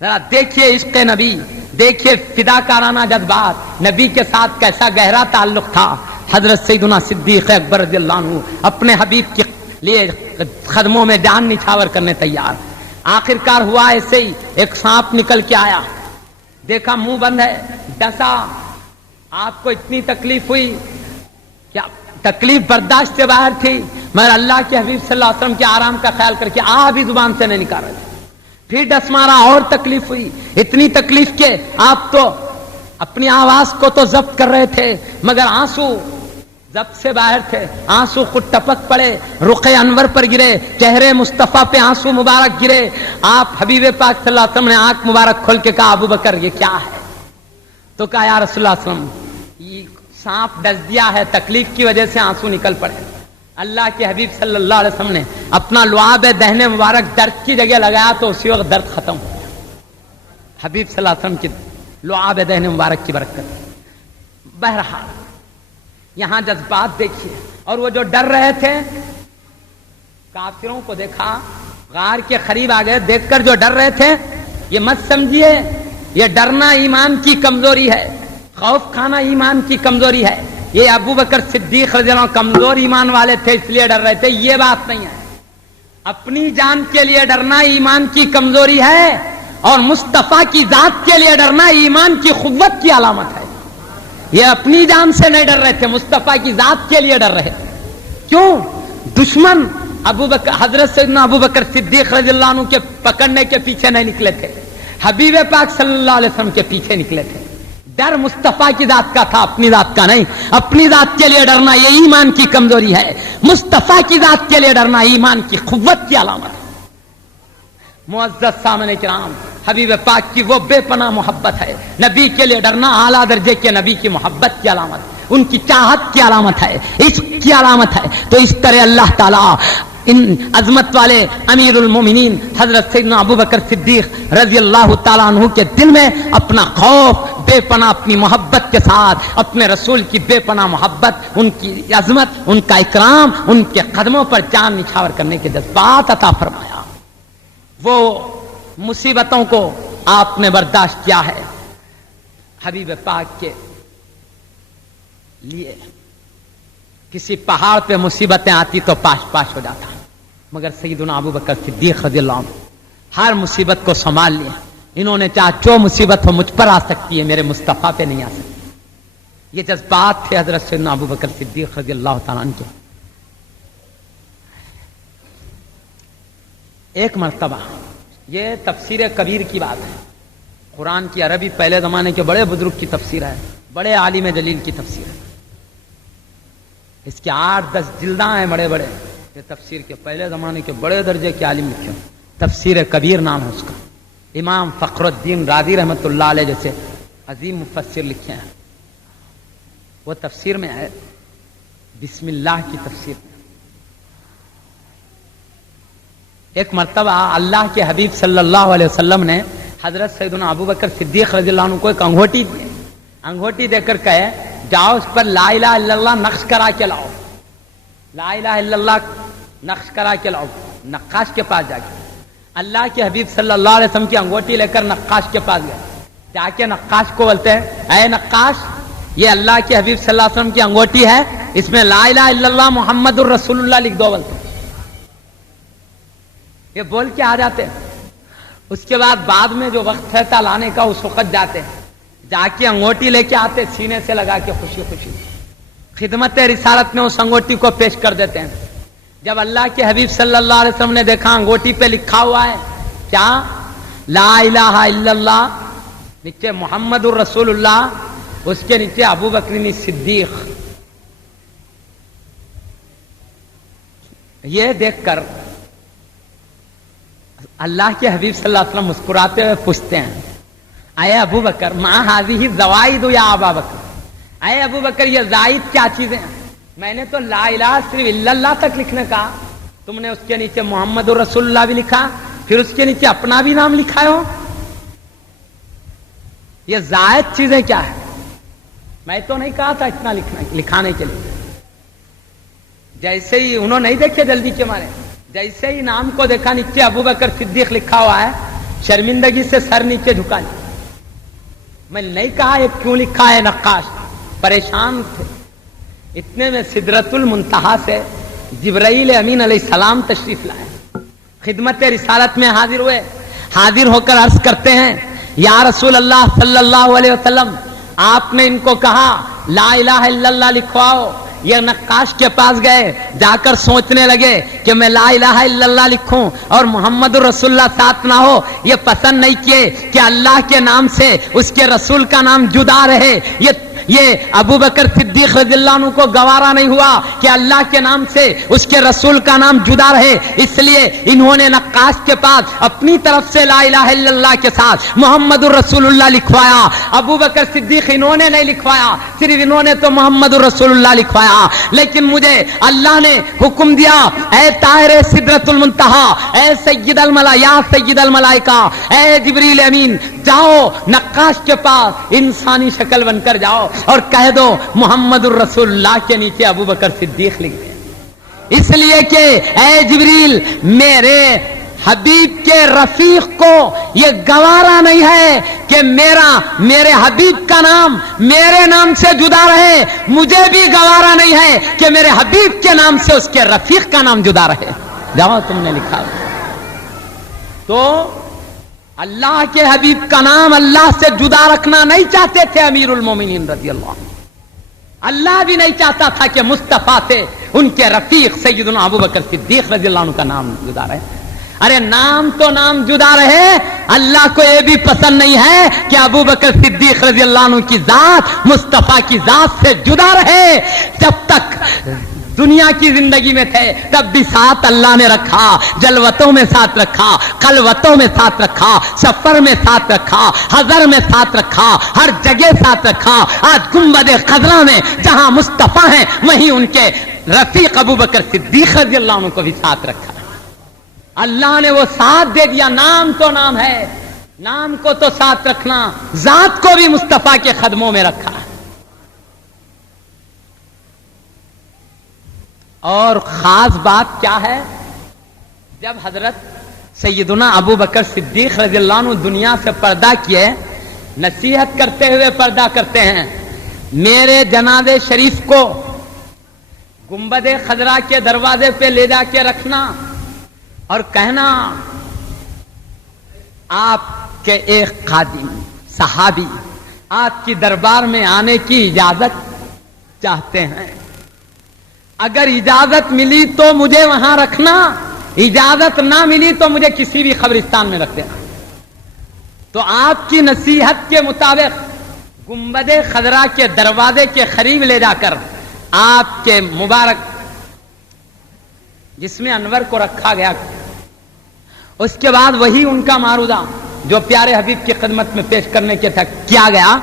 ذرا دیکھیے عشق نبی، دیکھیے فداکارانہ جذبات، نبی کے ساتھ کیسا گہرا تعلق تھا۔ حضرت سیدنا صدیق اکبر رضی اللہ عنہ اپنے حبیب کے لیے قدموں میں جان نچھاور کرنے تیار۔ آخرکار ہوا ایسے ہی، ایک سانپ نکل کے آیا، دیکھا منہ بند ہے، ڈسا۔ آپ کو اتنی تکلیف ہوئی، کیا تکلیف برداشت سے باہر تھی، مگر اللہ کے حبیب صلی اللہ علیہ وسلم کے آرام کا خیال کر کے بھی زبان سے نہیں نکال رہے تھے۔ پھر ڈس مارا، اور تکلیف ہوئی، اتنی تکلیف کہ آپ تو اپنی آواز کو تو ضبط کر رہے تھے مگر آنسو ضبط سے باہر تھے، آنسو خود ٹپک پڑے، رخ انور پر گرے، چہرے مصطفیٰ پہ آنسو مبارک گرے۔ آپ حبیب پاک صلی اللہ علیہ وسلم نے آنکھ مبارک کھول کے کہا ابو بکر یہ کیا ہے؟ تو کہا یا رسول اللہ صلی اللہ علیہ وسلم یہ سانپ ڈس دیا ہے، تکلیف کی وجہ سے آنسو نکل پڑے۔ اللہ کے حبیب صلی اللہ علیہ وسلم نے اپنا لعاب دہنے مبارک درد کی جگہ لگایا تو اسی وقت درد ختم ہو گیا۔ حبیب صلی اللہ علیہ وسلم کی لعاب دہنے مبارک کی برکت۔ بہرحال یہاں جذبات دیکھیے، اور وہ جو ڈر رہے تھے، کافروں کو دیکھا، غار کے قریب آ گئے، دیکھ کر جو ڈر رہے تھے، یہ مت سمجھیے یہ ڈرنا ایمان کی کمزوری ہے، خوف کھانا ایمان کی کمزوری ہے۔ یہ ابو بکر صدیق رضی اللہ عنہ کمزور ایمان والے تھے اس لیے ڈر رہے تھے، یہ بات نہیں ہے۔ اپنی جان کے لیے ڈرنا ایمان کی کمزوری ہے، اور مصطفیٰ کی ذات کے لیے ڈرنا ایمان کی قوت کی علامت ہے۔ یہ اپنی جان سے نہیں ڈر رہے تھے، مصطفیٰ کی ذات کے لیے ڈر رہے۔ کیوں؟ دشمن ابو بکر حضرت سیدنا ابو بکر صدیق رضی اللہ عنہ کے پکڑنے کے پیچھے نہیں نکلے تھے، حبیب پاک صلی اللہ علیہ وسلم کے پیچھے نکلے تھے۔ ڈر مصطفیٰ کی ذات کا تھا، اپنی ذات کا نہیں۔ اپنی ذات کے لیے ڈرنا یہ ایمان کی کمزوری ہے، مصطفیٰ کی ذات کے لیے ڈرنا ایمان کی قوت کی علامت ہے۔ معزز سامنے کرام، حبیب پاک کی وہ بے پناہ محبت ہے، نبی کے لیے ڈرنا اعلیٰ درجے کے نبی کی محبت کی علامت ہے، ان کی چاہت کی علامت ہے، عشق کی علامت ہے۔ تو اس طرح اللہ تعالیٰ ان عظمت والے امیر المومنین حضرت سیدنا ابو بکر صدیق رضی اللہ تعالیٰ عنہ کے دل میں اپنا خوف بے پناہ، اپنی محبت کے ساتھ اپنے رسول کی بے پناہ محبت، ان کی عظمت، ان کا اکرام، ان کے قدموں پر جان نچھاور کرنے کے جذبات عطا فرمایا۔ وہ مصیبتوں کو آپ نے برداشت کیا ہے، حبیب پاک کے لیے کسی پہاڑ پہ مصیبتیں آتی تو پاش پاش ہو جاتا، مگر سیدنا ابو بکر صدیق رضی اللہ عنہ ہر مصیبت کو سنبھال لیا۔ انہوں نے چاہا جو مصیبت ہو مجھ پر آ سکتی ہے، میرے مصطفیٰ پہ نہیں آ سکتی۔ یہ جذبات تھے حضرت سیدنا ابو بکر صدیق رضی اللہ تعالیٰ عنہ کے۔ ایک مرتبہ، یہ تفسیر کبیر کی بات ہے، قرآن کی عربی پہلے زمانے کے بڑے بزرگ کی تفسیر ہے، بڑے عالم جلیل کی تفسیر ہے، اس کے 8-10 جلداں ہیں بڑے بڑے، یہ تفسیر کے پہلے زمانے کے بڑے درجے کے عالم لکھے، تفسیر کبیر نام ہے اس کا۔ امام فخر الدین رازی رحمۃ اللہ علیہ جیسے عظیم مفسر لکھے ہیں، وہ تفسیر میں ہے، بسم اللہ کی تفسیر میں ایک مرتبہ اللہ کے حبیب صلی اللہ علیہ وسلم نے حضرت سیدنا ابو بکر صدیق رضی اللہ عنہ کو ایک انگوٹی دے کر کہے جاؤ اس پر لا الہ الا اللہ نقش کرا کے لاؤ، لا الہ الا اللہ نقش کرا کے لاؤ۔ نقاش کے پاس جا کے اللہ کے حبیب صلی اللہ علیہ وسلم کی انگوٹی لے کر نقاش کے پاس گئے، جا کے نقاش کو بولتے ہیں اے نقاش، یہ اللہ کے حبیب صلی اللہ علیہ وسلم کی انگوٹی ہے، اس میں لا الہ الا اللہ محمد الرسول اللہ لکھ دو بولتے ہیں۔ یہ بول کے آ جاتے ہیں۔ اس کے بعد میں جو وقت رہتا لانے کا اس وقت جاتے ہیں، جا کے انگوٹی لے کے آتے، سینے سے لگا کے خوشی خوشی خدمت رسالت میں اس انگوٹی کو پیش کر دیتے ہیں۔ جب اللہ کے حبیب صلی اللہ علیہ وسلم نے دیکھا انگوٹی پہ لکھا ہوا ہے کیا؟ لا الہ الا اللہ، نیچے محمد الرسول اللہ، اس کے نیچے ابو بکر صدیق۔ یہ دیکھ کر اللہ کے حبیب صلی اللہ علیہ وسلم مسکراتے ہوئے پوچھتے ہیں اے ابو بکر ما هذه الزوائد یا ابا بکر، اے ابو بکر یہ زائد کیا چیزیں ہیں؟ میں نے تو لا الہ صرف الا اللہ تک لکھنے کا، تم نے اس کے نیچے محمد الرسول اللہ بھی لکھا، پھر اس کے نیچے اپنا بھی نام لکھا ہو، یہ زائد چیزیں کیا ہے؟ میں تو نہیں کہا تھا اتنا لکھانے کے لیے۔ جیسے ہی انہوں نہیں دیکھے جلدی کے مارے، جیسے ہی نام کو دیکھا نیچے ابو بکر صدیق لکھا ہوا ہے، شرمندگی سے سر نیچے جھکا لیا۔ میں نہیں کہا یہ کیوں لکھا ہے، نقاش پریشان تھے۔ اتنے میں سدرۃ المنتہا سے جبرائیل امین علیہ السلام تشریف لائے، خدمت رسالت میں حاضر ہوئے، حاضر ہو کر عرض کرتے ہیں یا رسول اللہ صلی اللہ علیہ وسلم، آپ نے ان کو کہا لا الہ الا اللہ لکھواؤ۔ یہ نقاش کے پاس گئے، جا کر سوچنے لگے کہ میں لا الہ الا اللہ لکھوں اور محمد رسول اللہ ساتھ نہ ہو، یہ پسند نہیں کیے کہ اللہ کے نام سے اس کے رسول کا نام جدا رہے۔ یہ ابو بکر صدیق رضی اللہ عنہ کو گوارا نہیں ہوا کہ اللہ کے نام سے اس کے رسول کا نام جدا رہے، اس لیے انہوں نے نقاش کے پاس اپنی طرف سے لا الہ الا اللہ کے ساتھ محمد الرسول اللہ لکھوایا۔ ابو بکر صدیق انہوں نے نہیں لکھوایا، صرف انہوں نے تو محمد الرسول اللہ لکھوایا، لیکن مجھے اللہ نے حکم دیا اے طاہر سدرۃ المنتہا، اے سید الملائکہ، سید الملائکہ، اے جبریل امین، جاؤ نقاش کے پاس انسانی شکل بن کر جاؤ اور کہہ دو محمد الرسول اللہ کے نیچے ابو بکر صدیق لکھ دے، اس لیے کہ اے جبریل میرے حبیب کے رفیق کو یہ گوارا نہیں ہے کہ میرے حبیب کا نام میرے نام سے جدا رہے، مجھے بھی گوارا نہیں ہے کہ میرے حبیب کے نام سے اس کے رفیق کا نام جدا رہے۔ جاؤ تم نے لکھا تو اللہ کے حبیب کا نام اللہ سے جدا رکھنا نہیں چاہتے تھے امیر المومنین رضی اللہ عنہ، اللہ بھی نہیں چاہتا تھا کہ مصطفیٰ سے ان کے رفیق سیدنا ابو بکر صدیق رضی اللہ عنہ کا نام جدا رہے۔ ارے نام تو نام جدا رہے، اللہ کو یہ بھی پسند نہیں ہے کہ ابو بکر صدیق رضی اللہ عنہ کی ذات مصطفیٰ کی ذات سے جدا رہے۔ جب تک دنیا کی زندگی میں تھے تب بھی ساتھ اللہ نے رکھا، جلوتوں میں ساتھ رکھا، خلوتوں میں ساتھ رکھا، سفر میں ساتھ رکھا، حضر میں ساتھ رکھا، ہر جگہ ساتھ رکھا۔ آج گنبد خضرا میں جہاں مصطفیٰ ہیں وہیں ان کے رفیق ابو بکر صدیق رضی اللہ عنہ کو بھی ساتھ رکھا۔ اللہ نے وہ ساتھ دے دیا، نام تو نام ہے، نام کو تو ساتھ رکھنا، ذات کو بھی مصطفیٰ کے قدموں میں رکھا۔ اور خاص بات کیا ہے، جب حضرت سیدنا ابو بکر صدیق رضی اللہ عنہ دنیا سے پردہ کیے، نصیحت کرتے ہوئے پردہ کرتے ہیں، میرے جنازے شریف کو گنبد خضرا کے دروازے پہ لے جا کے رکھنا اور کہنا آپ کے ایک خادم صحابی آپ کی دربار میں آنے کی اجازت چاہتے ہیں، اگر اجازت ملی تو مجھے وہاں رکھنا، اجازت نہ ملی تو مجھے کسی بھی قبرستان میں رکھ دینا۔ تو آپ کی نصیحت کے مطابق گنبد خضرا کے دروازے کے قریب لے جا کر آپ کے مبارک جسم انور کو رکھا گیا۔ اس کے بعد وہی ان کا معروضہ جو پیارے حبیب کی خدمت میں پیش کرنے کے تھا کیا گیا،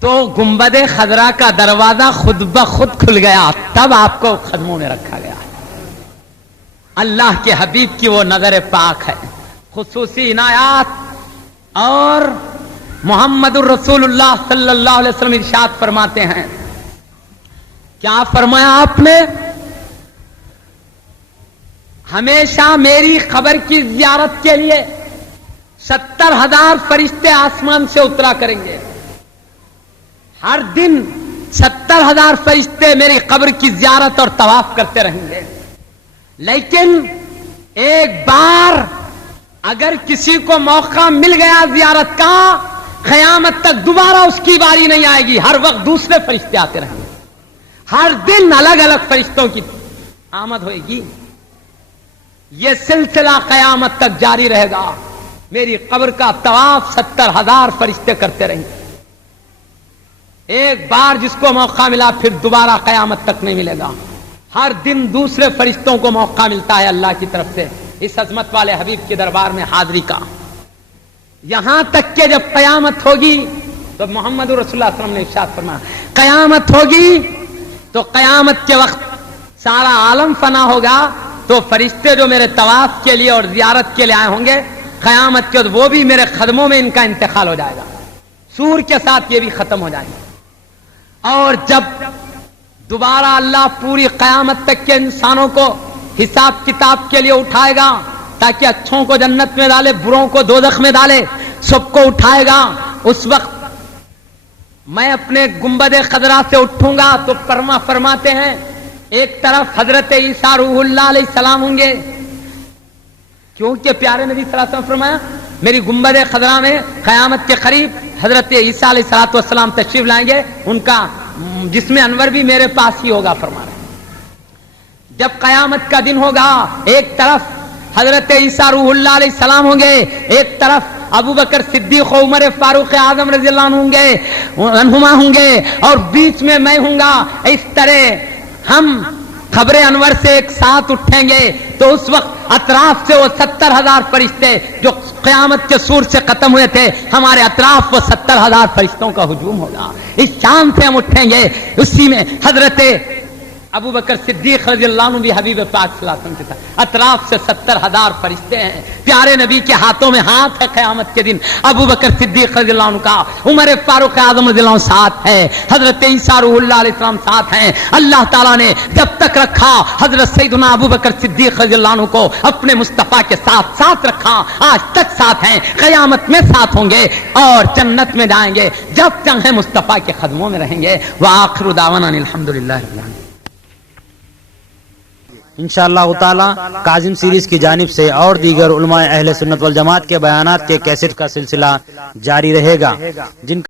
تو گنبد خضرا کا دروازہ خود بخود کھل گیا، تب آپ کو قدموں میں رکھا گیا۔ اللہ کے حبیب کی وہ نظر پاک ہے. خصوصی عنایات. اور محمد الرسول اللہ صلی اللہ علیہ وسلم ارشاد فرماتے ہیں, کیا فرمایا آپ نے؟ ہمیشہ میری قبر کی زیارت کے لیے 70,000 فرشتے آسمان سے اترا کریں گے. ہر دن 70,000 فرشتے میری قبر کی زیارت اور طواف کرتے رہیں گے. لیکن ایک بار اگر کسی کو موقع مل گیا زیارت کا, قیامت تک دوبارہ اس کی باری نہیں آئے گی. ہر وقت دوسرے فرشتے آتے رہیں گے. ہر دن الگ الگ فرشتوں کی آمد ہوئے گی. یہ سلسلہ قیامت تک جاری رہے گا. میری قبر کا طواف 70,000 فرشتے کرتے رہیں گے. ایک بار جس کو موقع ملا پھر دوبارہ قیامت تک نہیں ملے گا. ہر دن دوسرے فرشتوں کو موقع ملتا ہے اللہ کی طرف سے اس عظمت والے حبیب کے دربار میں حاضری کا. یہاں تک کہ جب قیامت ہوگی تو محمد رسول اللہ صلی اللہ علیہ وسلم نے ارشاد فرمایا, قیامت ہوگی تو قیامت کے وقت سارا عالم فنا ہوگا, تو فرشتے جو میرے طواف کے لیے اور زیارت کے لیے آئے ہوں گے, قیامت کے وقت وہ بھی میرے قدموں میں ان کا انتقال ہو جائے گا. سور کے ساتھ یہ بھی ختم ہو جائیں گے. اور جب دوبارہ اللہ پوری قیامت تک کے انسانوں کو حساب کتاب کے لیے اٹھائے گا, تاکہ اچھوں کو جنت میں ڈالے, بروں کو دوزخ میں ڈالے, سب کو اٹھائے گا. اس وقت میں اپنے گنبد خضرا سے اٹھوں گا تو فرماتے ہیں ایک طرف حضرت عیسیٰ روح اللہ علیہ السلام ہوں گے, کیونکہ پیارے نبی صلی اللہ علیہ وسلم فرمایا میری گنبد خضرا میں قیامت کے قریب حضرت عیسیٰ علیہ السلام تشریف لائیں گے, ان کا جسم انور بھی میرے پاس ہی ہوگا. فرما رہے جب قیامت کا دن ہوگا, ایک طرف حضرت عیسیٰ روح اللہ علیہ السلام ہوں گے, ایک طرف ابو بکر صدیق و عمر فاروق اعظم رضی اللہ عنہما ہوں گے, اور بیچ میں میں ہوں گا. اس طرح ہم قبر انور سے ایک ساتھ اٹھیں گے تو اس وقت اطراف سے وہ 70,000 فرشتے جو قیامت کے سور سے ختم ہوئے تھے, ہمارے اطراف وہ 70,000 فرشتوں کا ہجوم ہوگا. اس شام سے ہم اٹھیں گے. اسی میں حضرت ابو بکر صدیق رضی اللہ عنہ بھی حبیب پاک صلی اللہ علیہ وسلم کے ساتھ, اطراف سے 70,000 فرشتے ہیں. پیارے نبی کے ہاتھوں میں ہاتھ ہے قیامت کے دن. ابو بکر صدیق رضی اللہ عنہ کا, عمر فاروق اعظم رضی اللہ عنہ ساتھ ہے, حضرت عیسیٰ روح اللہ علیہ السلام ساتھ ہیں. اللہ تعالیٰ نے جب تک رکھا حضرت سیدنا ابو بکر صدیق رضی اللہ عنہ کو اپنے مصطفیٰ کے ساتھ رکھا, آج تک ساتھ ہیں, قیامت میں ساتھ ہوں گے اور جنت میں جائیں گے جب تک مصطفیٰ کے قدموں میں رہیں گے. وآخر دعوانا الحمدللہ رب العالمین. انشاءاللہ تعالی کاظم سیریز کی جانب سے اور دیگر علماء اہل سنت والجماعت کے بیانات کے کیسٹ کا سلسلہ جاری رہے گا, جن کا